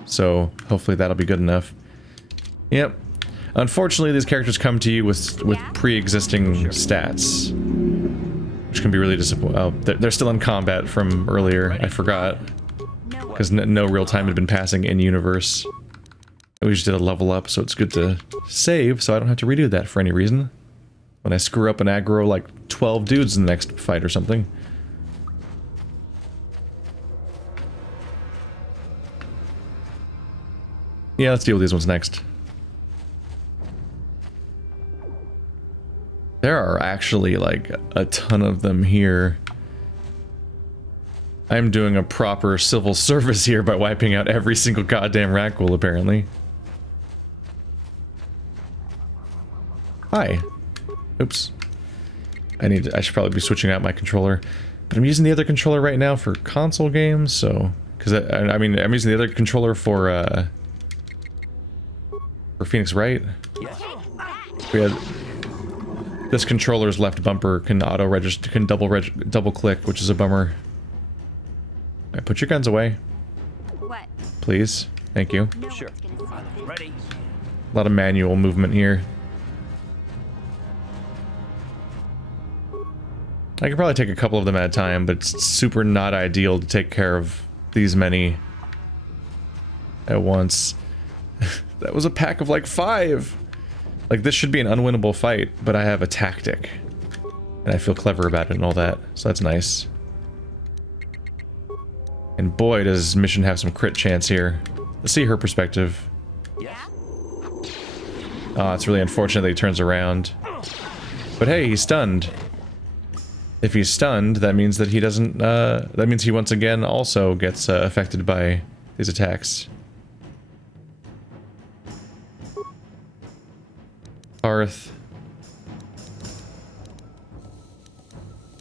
So hopefully that'll be good enough. Yep. Unfortunately, these characters come to you with pre-existing stats, which can be really disappointing. Oh, they're still in combat from earlier. I forgot because no real time had been passing in universe. We just did a level up, so it's good to save, so I don't have to redo that for any reason. When I screw up and aggro like 12 dudes in the next fight or something. Yeah, let's deal with these ones next. There are actually like a ton of them here. I'm doing a proper civil service here by wiping out every single goddamn Rakghoul, apparently. Hi. Oops. I should probably be switching out my controller. But I'm using the other controller right now for console games, so... Because, I mean, I'm using the other controller for Phoenix Wright. We had... This controller's left bumper can auto-register, can double-click, which is a bummer. Alright, put your guns away. What? Please. Thank you. No Sure. one's gonna say Ready? A lot of manual movement here. I could probably take a couple of them at a time, but it's super not ideal to take care of these many at once. That was a pack of like 5! Like, this should be an unwinnable fight, but I have a tactic. And I feel clever about it and all that, so that's nice. And boy, does Mission have some crit chance here. Let's see her perspective. Yeah? Oh, it's really unfortunate that he turns around. But hey, he's stunned. If he's stunned, that means that he doesn't, that means he once again also gets affected by these attacks. Hearth.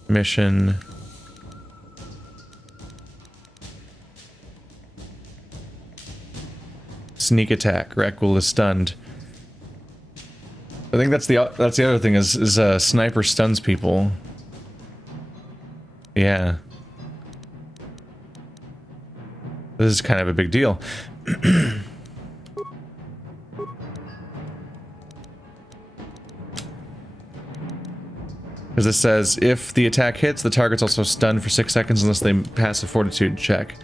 Mission. Sneak attack. Rakghoul is stunned. I think that's the other thing is sniper stuns people. Yeah. This is kind of a big deal. Because it says, if the attack hits, the target's also stunned for 6 seconds unless they pass a fortitude check.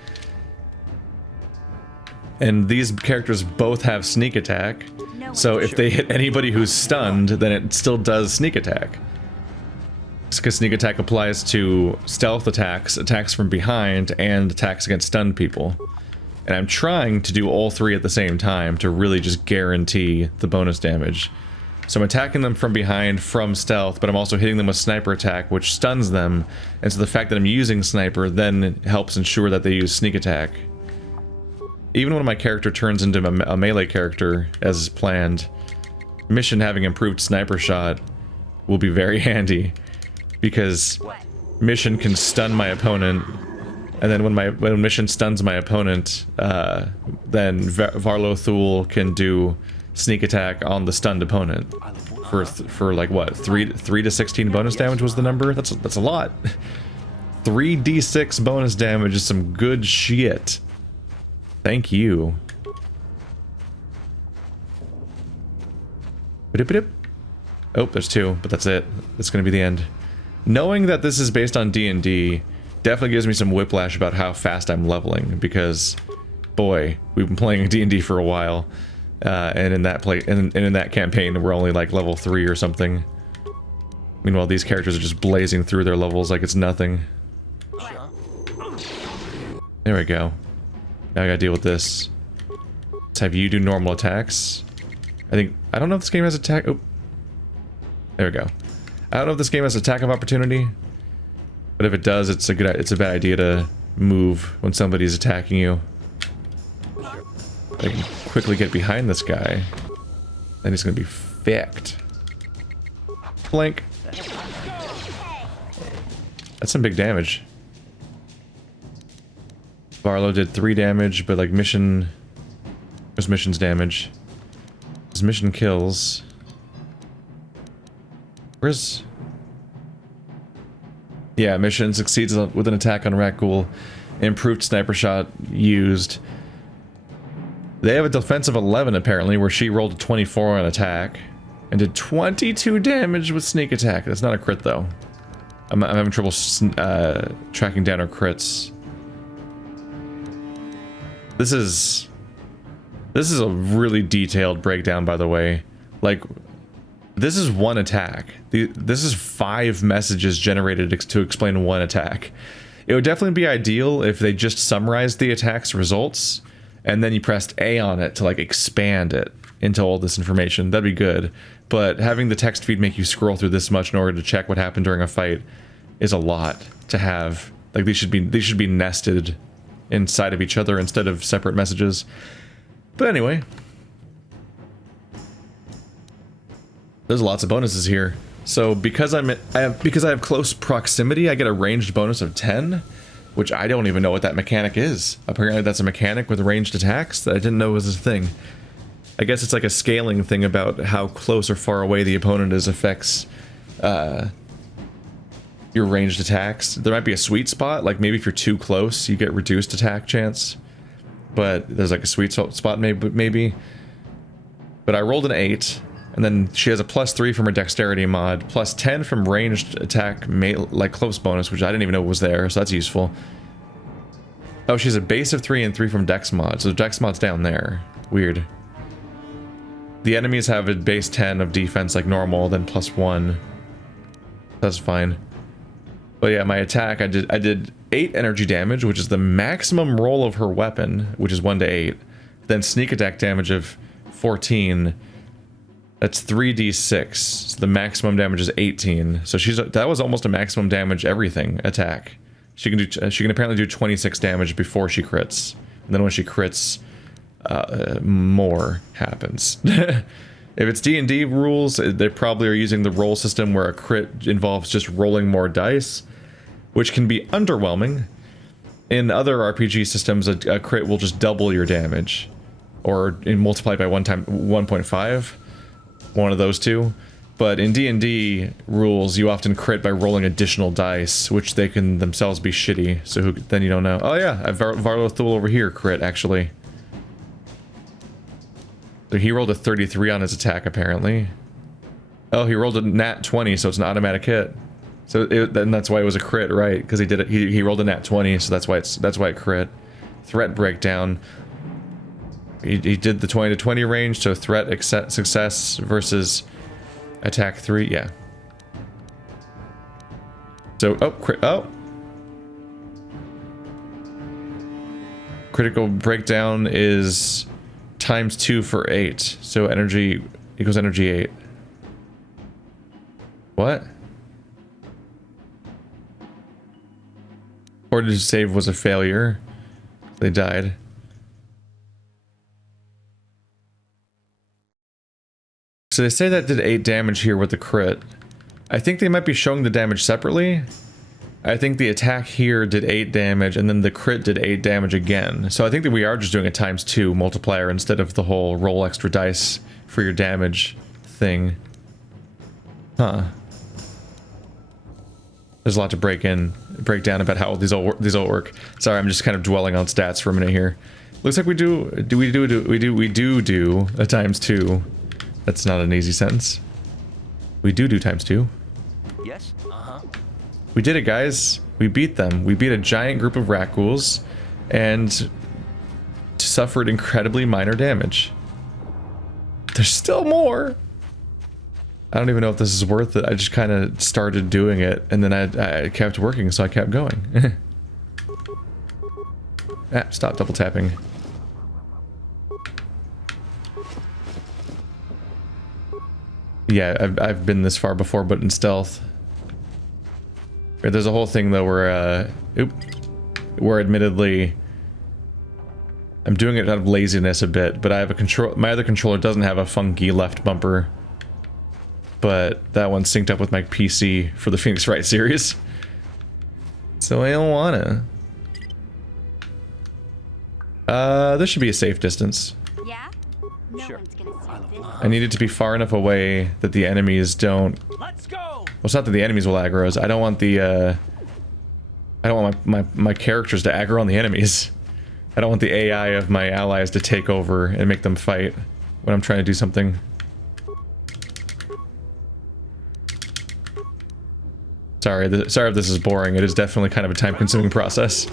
And these characters both have sneak attack, so if they hit anybody who's stunned, then it still does sneak attack. Because sneak attack applies to stealth attacks, attacks from behind, and attacks against stunned people. And I'm trying to do all 3 at the same time to really just guarantee the bonus damage. So I'm attacking them from behind from stealth, but I'm also hitting them with sniper attack, which stuns them. And so the fact that I'm using sniper then helps ensure that they use sneak attack. Even when my character turns into a melee character, as planned, Mission having improved sniper shot will be very handy. Because Mission can stun my opponent And then when a mission stuns my opponent, then Varlo Thule can do sneak attack on the stunned opponent for like what, 3 to 16 bonus damage was the number. That's a lot. 3d6 bonus damage is some good shit. Thank you. Oh, there's 2, but that's it. That's gonna be the end. Knowing that this is based on D&D definitely gives me some whiplash about how fast I'm leveling, because, boy, we've been playing D&D for a while, and in that campaign we're only like level 3 or something. Meanwhile, these characters are just blazing through their levels like it's nothing. There we go. Now I gotta deal with this. Let's have you do normal attacks. I don't know if this game has attack. Oh, there we go. I don't know if this game has attack of opportunity, but if it does, it's a bad idea to move when somebody's attacking you. I can quickly get behind this guy, then he's gonna be fecked. Blink. That's some big damage. Varlo did 3 damage, but like mission... There's mission's damage. His mission kills. Where's... Yeah, mission succeeds with an attack on Rakghoul. Improved sniper shot used. They have a defensive 11 apparently, where she rolled a 24 on attack and did 22 damage with sneak attack. That's not a crit though. I'm having trouble tracking down her crits. This is a really detailed breakdown, by the way. Like, this is one attack. This is 5 messages generated to explain one attack. It would definitely be ideal if they just summarized the attack's results and then you pressed A on it to like expand it into all this information. That'd be good. But having the text feed make you scroll through this much in order to check what happened during a fight is a lot to have. Like, these should be nested inside of each other instead of separate messages. But anyway, there's lots of bonuses here. So because I have close proximity, I get a ranged bonus of 10, which I don't even know what that mechanic is. Apparently that's a mechanic with ranged attacks that I didn't know was a thing. I guess it's like a scaling thing about how close or far away the opponent is affects your ranged attacks. There might be a sweet spot, like maybe if you're too close, you get reduced attack chance. But there's like a sweet spot maybe. But I rolled an 8, and then she has a +3 from her dexterity mod, +10 from ranged attack, like close bonus, which I didn't even know was there, so that's useful. Oh, she has a base of 3 and 3 from dex mod, so the dex mod's down there. Weird. The enemies have a base 10 of defense like normal, then +1. That's fine. But yeah, my attack, I did 8 energy damage, which is the maximum roll of her weapon, which is 1 to 8. Then sneak attack damage of 14. That's 3d6. So the maximum damage is 18. So that was almost a maximum damage everything attack. She can apparently do 26 damage before she crits. And then when she crits, more happens. If it's D&D rules, they probably are using the roll system where a crit involves just rolling more dice, which can be underwhelming. In other RPG systems, a crit will just double your damage, or multiply it by 1.5, one of those two. But in D&D rules, you often crit by rolling additional dice, which they can themselves be shitty, so then you don't know. Oh yeah, Varlo Thule over here crit, actually. So he rolled a 33 on his attack, apparently. Oh, he rolled a nat 20, so it's an automatic hit. So then that's why it was a crit, right? Because he did it. He rolled a nat 20, so that's why it crit. Threat breakdown. He did the 20 to 20 range, so threat success versus attack 3. Yeah. So critical breakdown is ×2 for 8, so energy equals energy 8. What? Order to save was a failure. They died. So they say that did 8 damage here with the crit. I think they might be showing the damage separately. I think the attack here did 8 damage, and then the crit did 8 damage again. So I think that we are just doing a ×2 multiplier instead of the whole roll extra dice for your damage thing. Huh. There's a lot to break down about how these all work. Sorry, I'm just kind of dwelling on stats for a minute here. Looks like we do a ×2. That's not an easy sentence. We do ×2. Yes? We did it, guys. We beat them. We beat a giant group of Rakghouls and suffered incredibly minor damage. There's still more. I don't even know if this is worth it. I just kind of started doing it, and then I kept working, so I kept going. Stop double tapping. Yeah, I've been this far before, but in stealth. There's a whole thing though where where admittedly I'm doing it out of laziness a bit, but I have a my other controller doesn't have a funky left bumper, but that one's synced up with my PC for the Phoenix Wright series, so I don't wanna. This should be a safe distance. Yeah? No one's gonna see this. I need it to be far enough away that the enemies don't. Let's go! Well, it's not that the enemies will aggro us. I don't want the, I don't want my characters to aggro on the enemies. I don't want the AI of my allies to take over and make them fight when I'm trying to do something. Sorry if this is boring. It is definitely kind of a time-consuming process.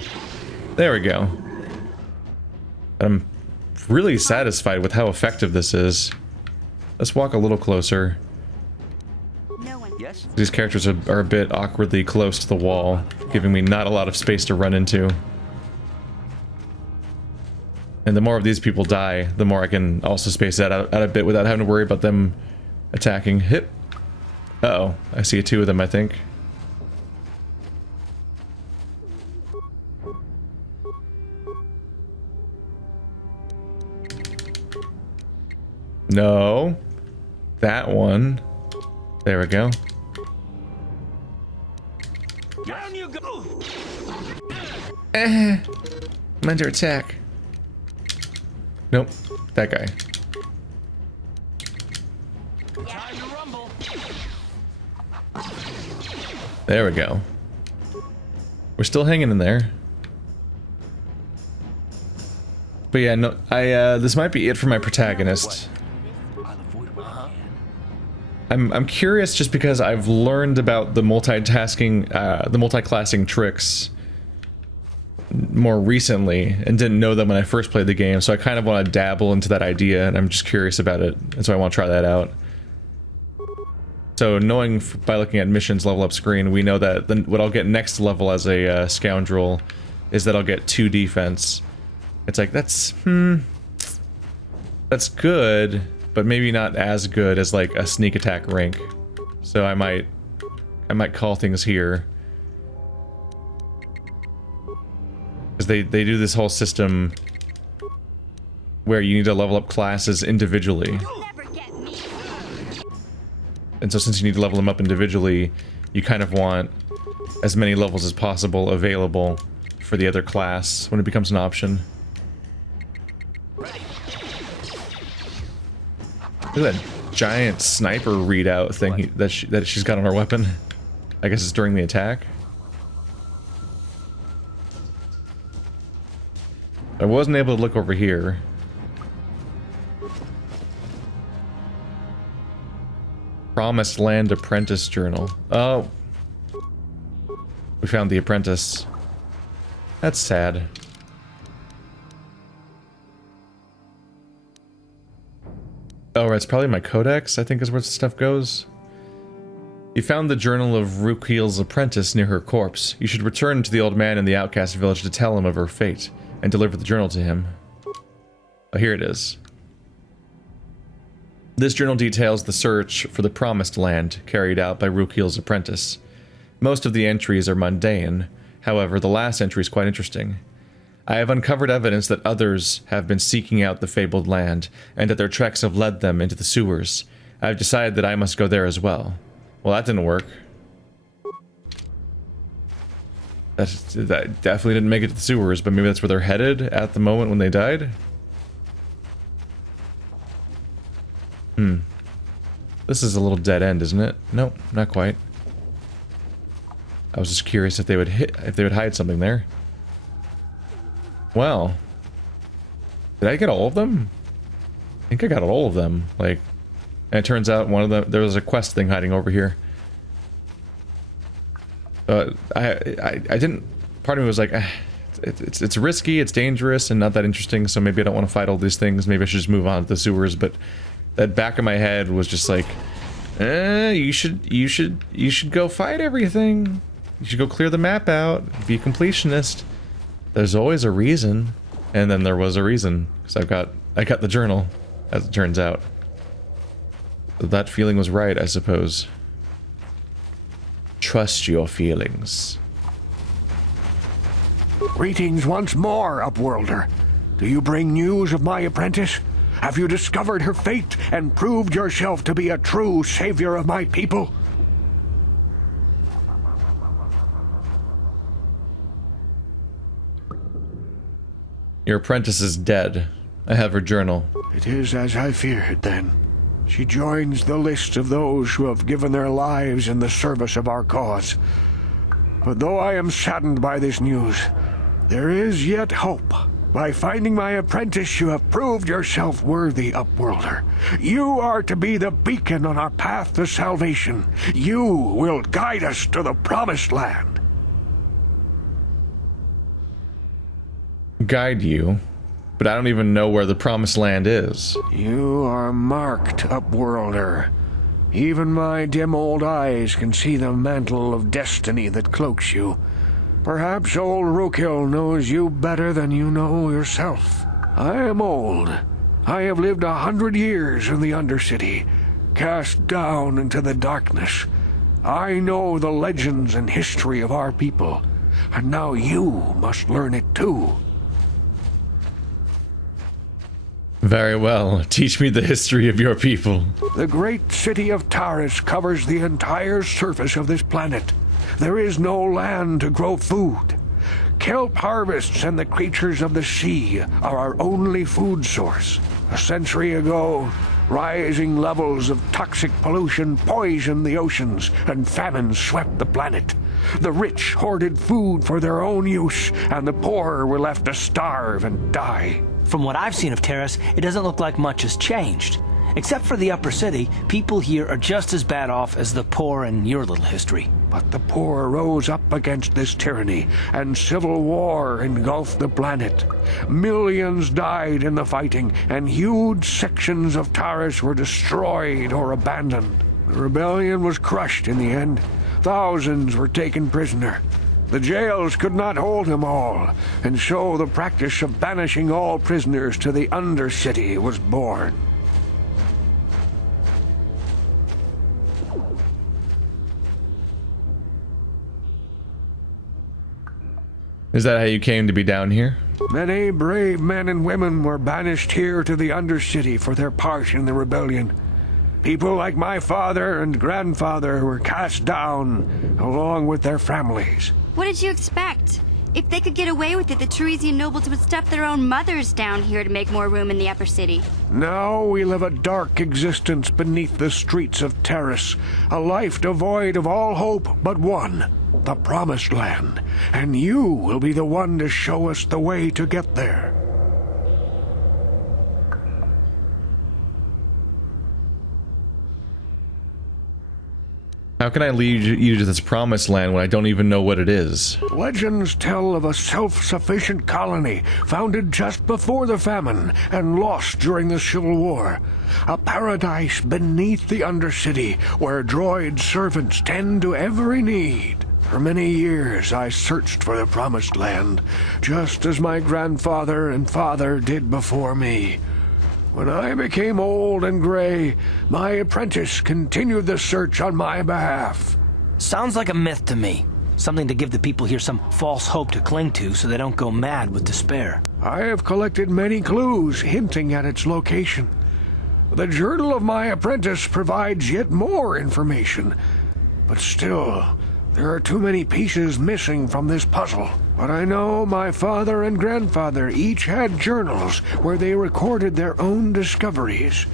There we go. I'm really satisfied with how effective this is. Let's walk a little closer. Yes? These characters are a bit awkwardly close to the wall, giving me not a lot of space to run into. And the more of these people die, the more I can also space that out a bit without having to worry about them attacking. Hip. Uh-oh. I see 2 of them, I think. No. That one. There we go. Down you go! I'm under attack. Nope. That guy. Time to rumble. There we go. We're still hanging in there. But yeah, no, this might be it for my protagonist. I'm curious just because I've learned about the multitasking, the multi-classing tricks more recently and didn't know them when I first played the game, so I kind of want to dabble into that idea, and I'm just curious about it, and so I want to try that out. So knowing by looking at missions level up screen, we know that what I'll get next level as a scoundrel is that I'll get 2 defense. It's like, that's good, but maybe not as good as like a sneak attack rank. So I might call things here. Because they do this whole system where you need to level up classes individually. And so since you need to level them up individually, you kind of want as many levels as possible available for the other class when it becomes an option. Look at that giant sniper readout thing that she's got on her weapon. I guess it's during the attack. I wasn't able to look over here. Promised Land Apprentice Journal. Oh. We found the apprentice. That's sad. Oh, it's probably my codex, I think is where stuff goes. You found the journal of Rakghouls' apprentice near her corpse. You should return to the old man in the outcast village to tell him of her fate, and deliver the journal to him. Oh, here it is. This journal details the search for the Promised Land carried out by Rakghouls' apprentice. Most of the entries are mundane, however, the last entry is quite interesting. I have uncovered evidence that others have been seeking out the fabled land, and that their treks have led them into the sewers. I have decided that I must go there as well. Well, that didn't work. That definitely didn't make it to the sewers, but maybe that's where they're headed at the moment when they died. This is a little dead end, isn't it? Nope, not quite. I was just curious if they would hide something there. Well, did I get all of them? I think I got all of them. Like, and it turns out one of them, there was a quest thing hiding over here. I didn't. Part of me was like, it's risky, it's dangerous, and not that interesting. So maybe I don't want to fight all these things. Maybe I should just move on to the sewers. But that back of my head was just like, you should go fight everything. You should go clear the map out. Be a completionist. There's always a reason, and then there was a reason because I got the journal, as it turns out. So that feeling was right, I suppose. Trust your feelings. Greetings once more, Upworlder. Do you bring news of my apprentice? Have you discovered her fate and proved yourself to be a true savior of my people? Your apprentice is dead. I have her journal. It is as I feared, then. She joins the list of those who have given their lives in the service of our cause. But though I am saddened by this news, there is yet hope. By finding my apprentice, you have proved yourself worthy, Upworlder. You are to be the beacon on our path to salvation. You will guide us to the Promised Land. Guide you, but I don't even know where the Promised Land is. You are marked, Upworlder. Even my dim old eyes can see the mantle of destiny that cloaks you. Perhaps old Rakghouls knows you better than you know yourself. I am old. I have lived 100 years in the Undercity, cast down into the darkness. I know the legends and history of our people, and now you must learn it too. Very well. Teach me the history of your people. The great city of Taris covers the entire surface of this planet. There is no land to grow food. Kelp harvests and the creatures of the sea are our only food source. A century ago, rising levels of toxic pollution poisoned the oceans, and famine swept the planet. The rich hoarded food for their own use, and the poor were left to starve and die. From what I've seen of Taris, it doesn't look like much has changed. Except for the upper city, people here are just as bad off as the poor in your little history. But the poor rose up against this tyranny, and civil war engulfed the planet. Millions died in the fighting, and huge sections of Taris were destroyed or abandoned. The rebellion was crushed in the end. Thousands were taken prisoner. The jails could not hold them all, and so the practice of banishing all prisoners to the Undercity was born. Is that how you came to be down here? Many brave men and women were banished here to the Undercity for their part in the rebellion. People like my father and grandfather were cast down, along with their families. What did you expect? If they could get away with it, the Tarisian nobles would stuff their own mothers down here to make more room in the upper city. Now we live a dark existence beneath the streets of Taris, a life devoid of all hope but one, the Promised Land. And you will be the one to show us the way to get there. How can I lead you to this Promised Land when I don't even know what it is? Legends tell of a self-sufficient colony founded just before the famine and lost during the Civil War. A paradise beneath the Undercity where droid servants tend to every need. For many years I searched for the Promised Land, just as my grandfather and father did before me. When I became old and gray, my apprentice continued the search on my behalf. Sounds like a myth to me. Something to give the people here some false hope to cling to so they don't go mad with despair. I have collected many clues hinting at its location. The journal of my apprentice provides yet more information. But still, There are too many pieces missing from this puzzle. But I know my father and grandfather each had journals where they recorded their own discoveries.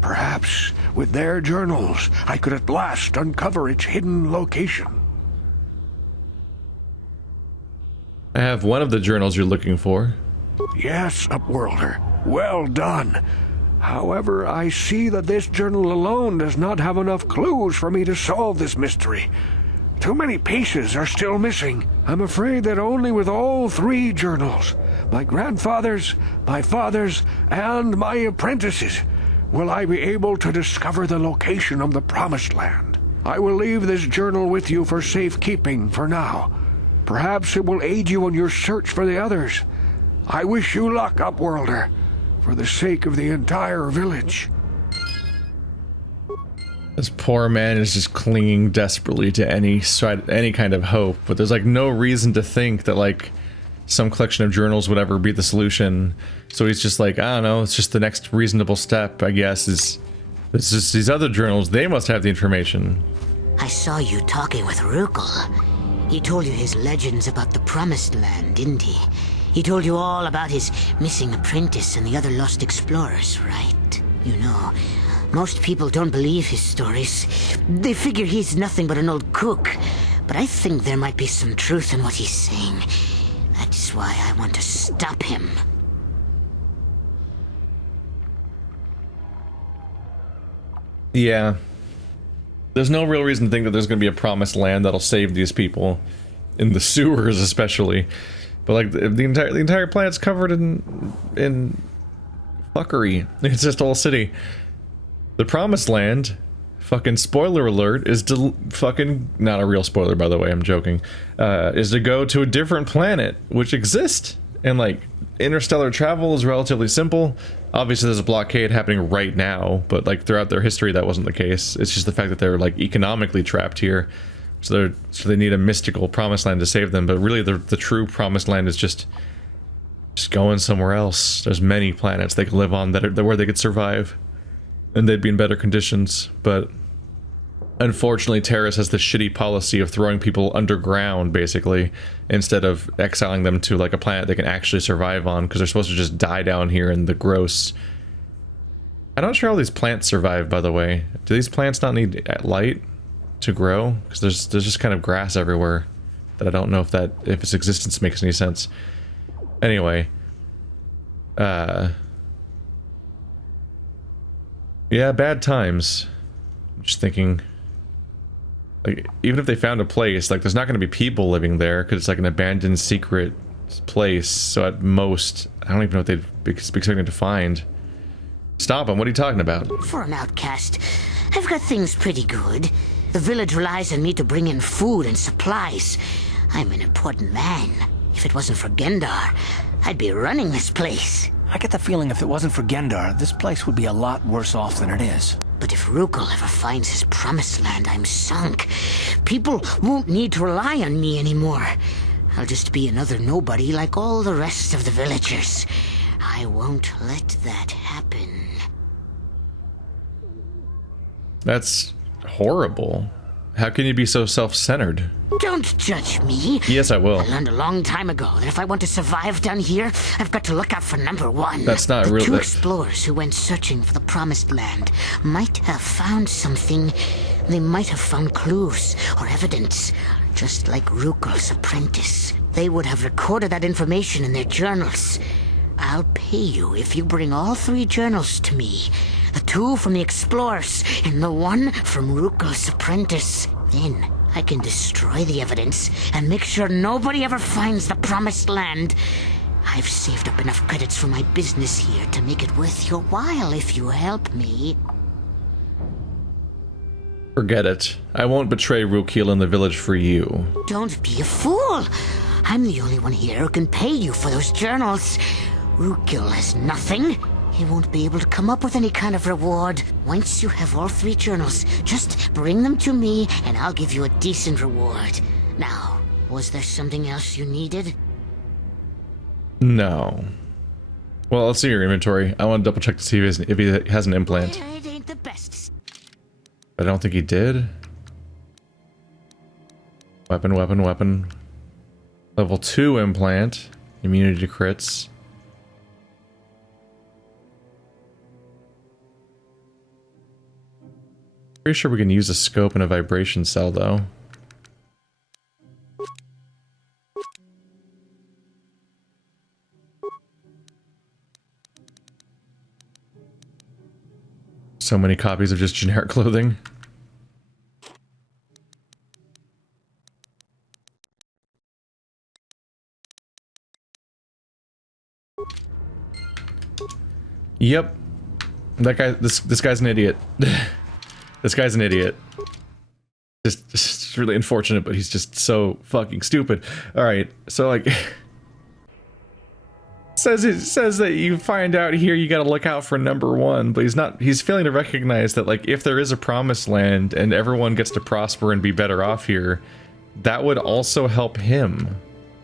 Perhaps with their journals, I could at last uncover its hidden location. I have one of the journals you're looking for. Yes, Upworlder. Well done. However, I see that this journal alone does not have enough clues for me to solve this mystery. Too many pieces are still missing. I'm afraid that only with all 3 journals, my grandfather's, my father's, and my apprentices', will I be able to discover the location of the Promised Land. I will leave this journal with you for safekeeping for now. Perhaps it will aid you in your search for the others. I wish you luck, Upworlder, for the sake of the entire village. This poor man is just clinging desperately to any kind of hope, but there's like no reason to think that like some collection of journals would ever be the solution. So he's just like, I don't know, it's just the next reasonable step, I guess, is it's just these other journals, they must have the information. I saw you talking with Rakghouls. He told you his legends about the Promised Land, didn't he? He told you all about his missing apprentice and the other lost explorers, right? You know, most people don't believe his stories. They figure he's nothing but an old cook. But I think there might be some truth in what he's saying. That's why I want to stop him. Yeah. There's no real reason to think that there's going to be a promised land that'll save these people. In the sewers, especially. But like, the entire planet's covered in fuckery. It's just a whole city. The Promised Land, fucking spoiler alert, is fucking, not a real spoiler by the way, I'm joking, is to go to a different planet, which exists. And like, interstellar travel is relatively simple. Obviously there's a blockade happening right now, but like throughout their history that wasn't the case. It's just the fact that they're like economically trapped here. So they need a mystical Promised Land to save them, but really the true Promised Land is just going somewhere else. There's many planets they could live on that where they could survive. And they'd be in better conditions, but unfortunately Taris has this shitty policy of throwing people underground, basically, instead of exiling them to like a planet they can actually survive on, because they're supposed to just die down here in the gross. I'm not sure how these plants survive, by the way. Do these plants not need light to grow? Because there's just kind of grass everywhere that I don't know if its existence makes any sense. Anyway, yeah, bad times. I'm just thinking, like, even if they found a place, like, there's not going to be people living there because it's like an abandoned secret place. So at most, I don't even know what they'd be expecting to find. Stop him! What are you talking about? For an outcast, I've got things pretty good. The village relies on me to bring in food and supplies. I'm an important man. If it wasn't for Gendar, I'd be running this place. I get the feeling if it wasn't for Gendar, this place would be a lot worse off than it is. But if Rakghouls ever finds his Promised Land, I'm sunk. People won't need to rely on me anymore. I'll just be another nobody like all the rest of the villagers. I won't let that happen. That's horrible. How can you be so self-centered? Don't judge me. Yes, I will. I learned a long time ago that if I want to survive down here, I've got to look out for number one. That's not real. The two explorers who went searching for the Promised Land might have found something. They might have found clues or evidence, just like Rakghouls' apprentice. They would have recorded that information in their journals. I'll pay you if you bring all 3 journals to me. The 2 from the explorers and the 1 from Rakghouls' apprentice. Then I can destroy the evidence and make sure nobody ever finds the Promised Land. I've saved up enough credits for my business here to make it worth your while if you help me. Forget it. I won't betray Rakghouls in the village for you. Don't be a fool. I'm the only one here who can pay you for those journals. Rakghouls has nothing. He won't be able to come up with any kind of reward. Once you have all 3 journals, just bring them to me and I'll give you a decent reward. Now, was there something else you needed? No. Well, let's see your inventory. I want to double check to see if he has an implant. It ain't the best. I don't think he did. Weapon. Level 2 implant. Immunity to crits. Pretty sure we can use a scope and a vibration cell, though. So many copies of just generic clothing. Yep. That guy, this guy's an idiot. This guy's an idiot. Just really unfortunate, but he's just so fucking stupid. Alright, so like... It says that you find out here you gotta look out for number 1, but he's failing to recognize that, like, if there is a promised land and everyone gets to prosper and be better off here, that would also help him.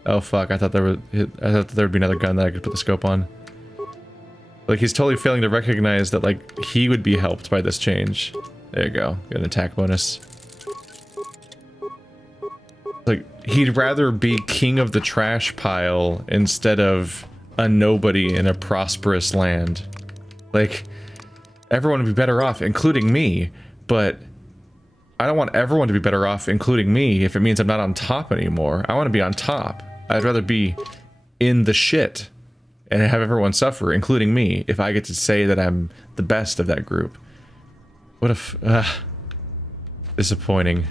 Oh fuck, I thought there would be another gun that I could put the scope on. Like, he's totally failing to recognize that, like, he would be helped by this change. There you go, get an attack bonus. Like, he'd rather be king of the trash pile instead of a nobody in a prosperous land. Like, everyone would be better off, including me, but I don't want everyone to be better off, including me, if it means I'm not on top anymore. I want to be on top. I'd rather be in the shit and have everyone suffer, including me, if I get to say that I'm the best of that group. What if... disappointing.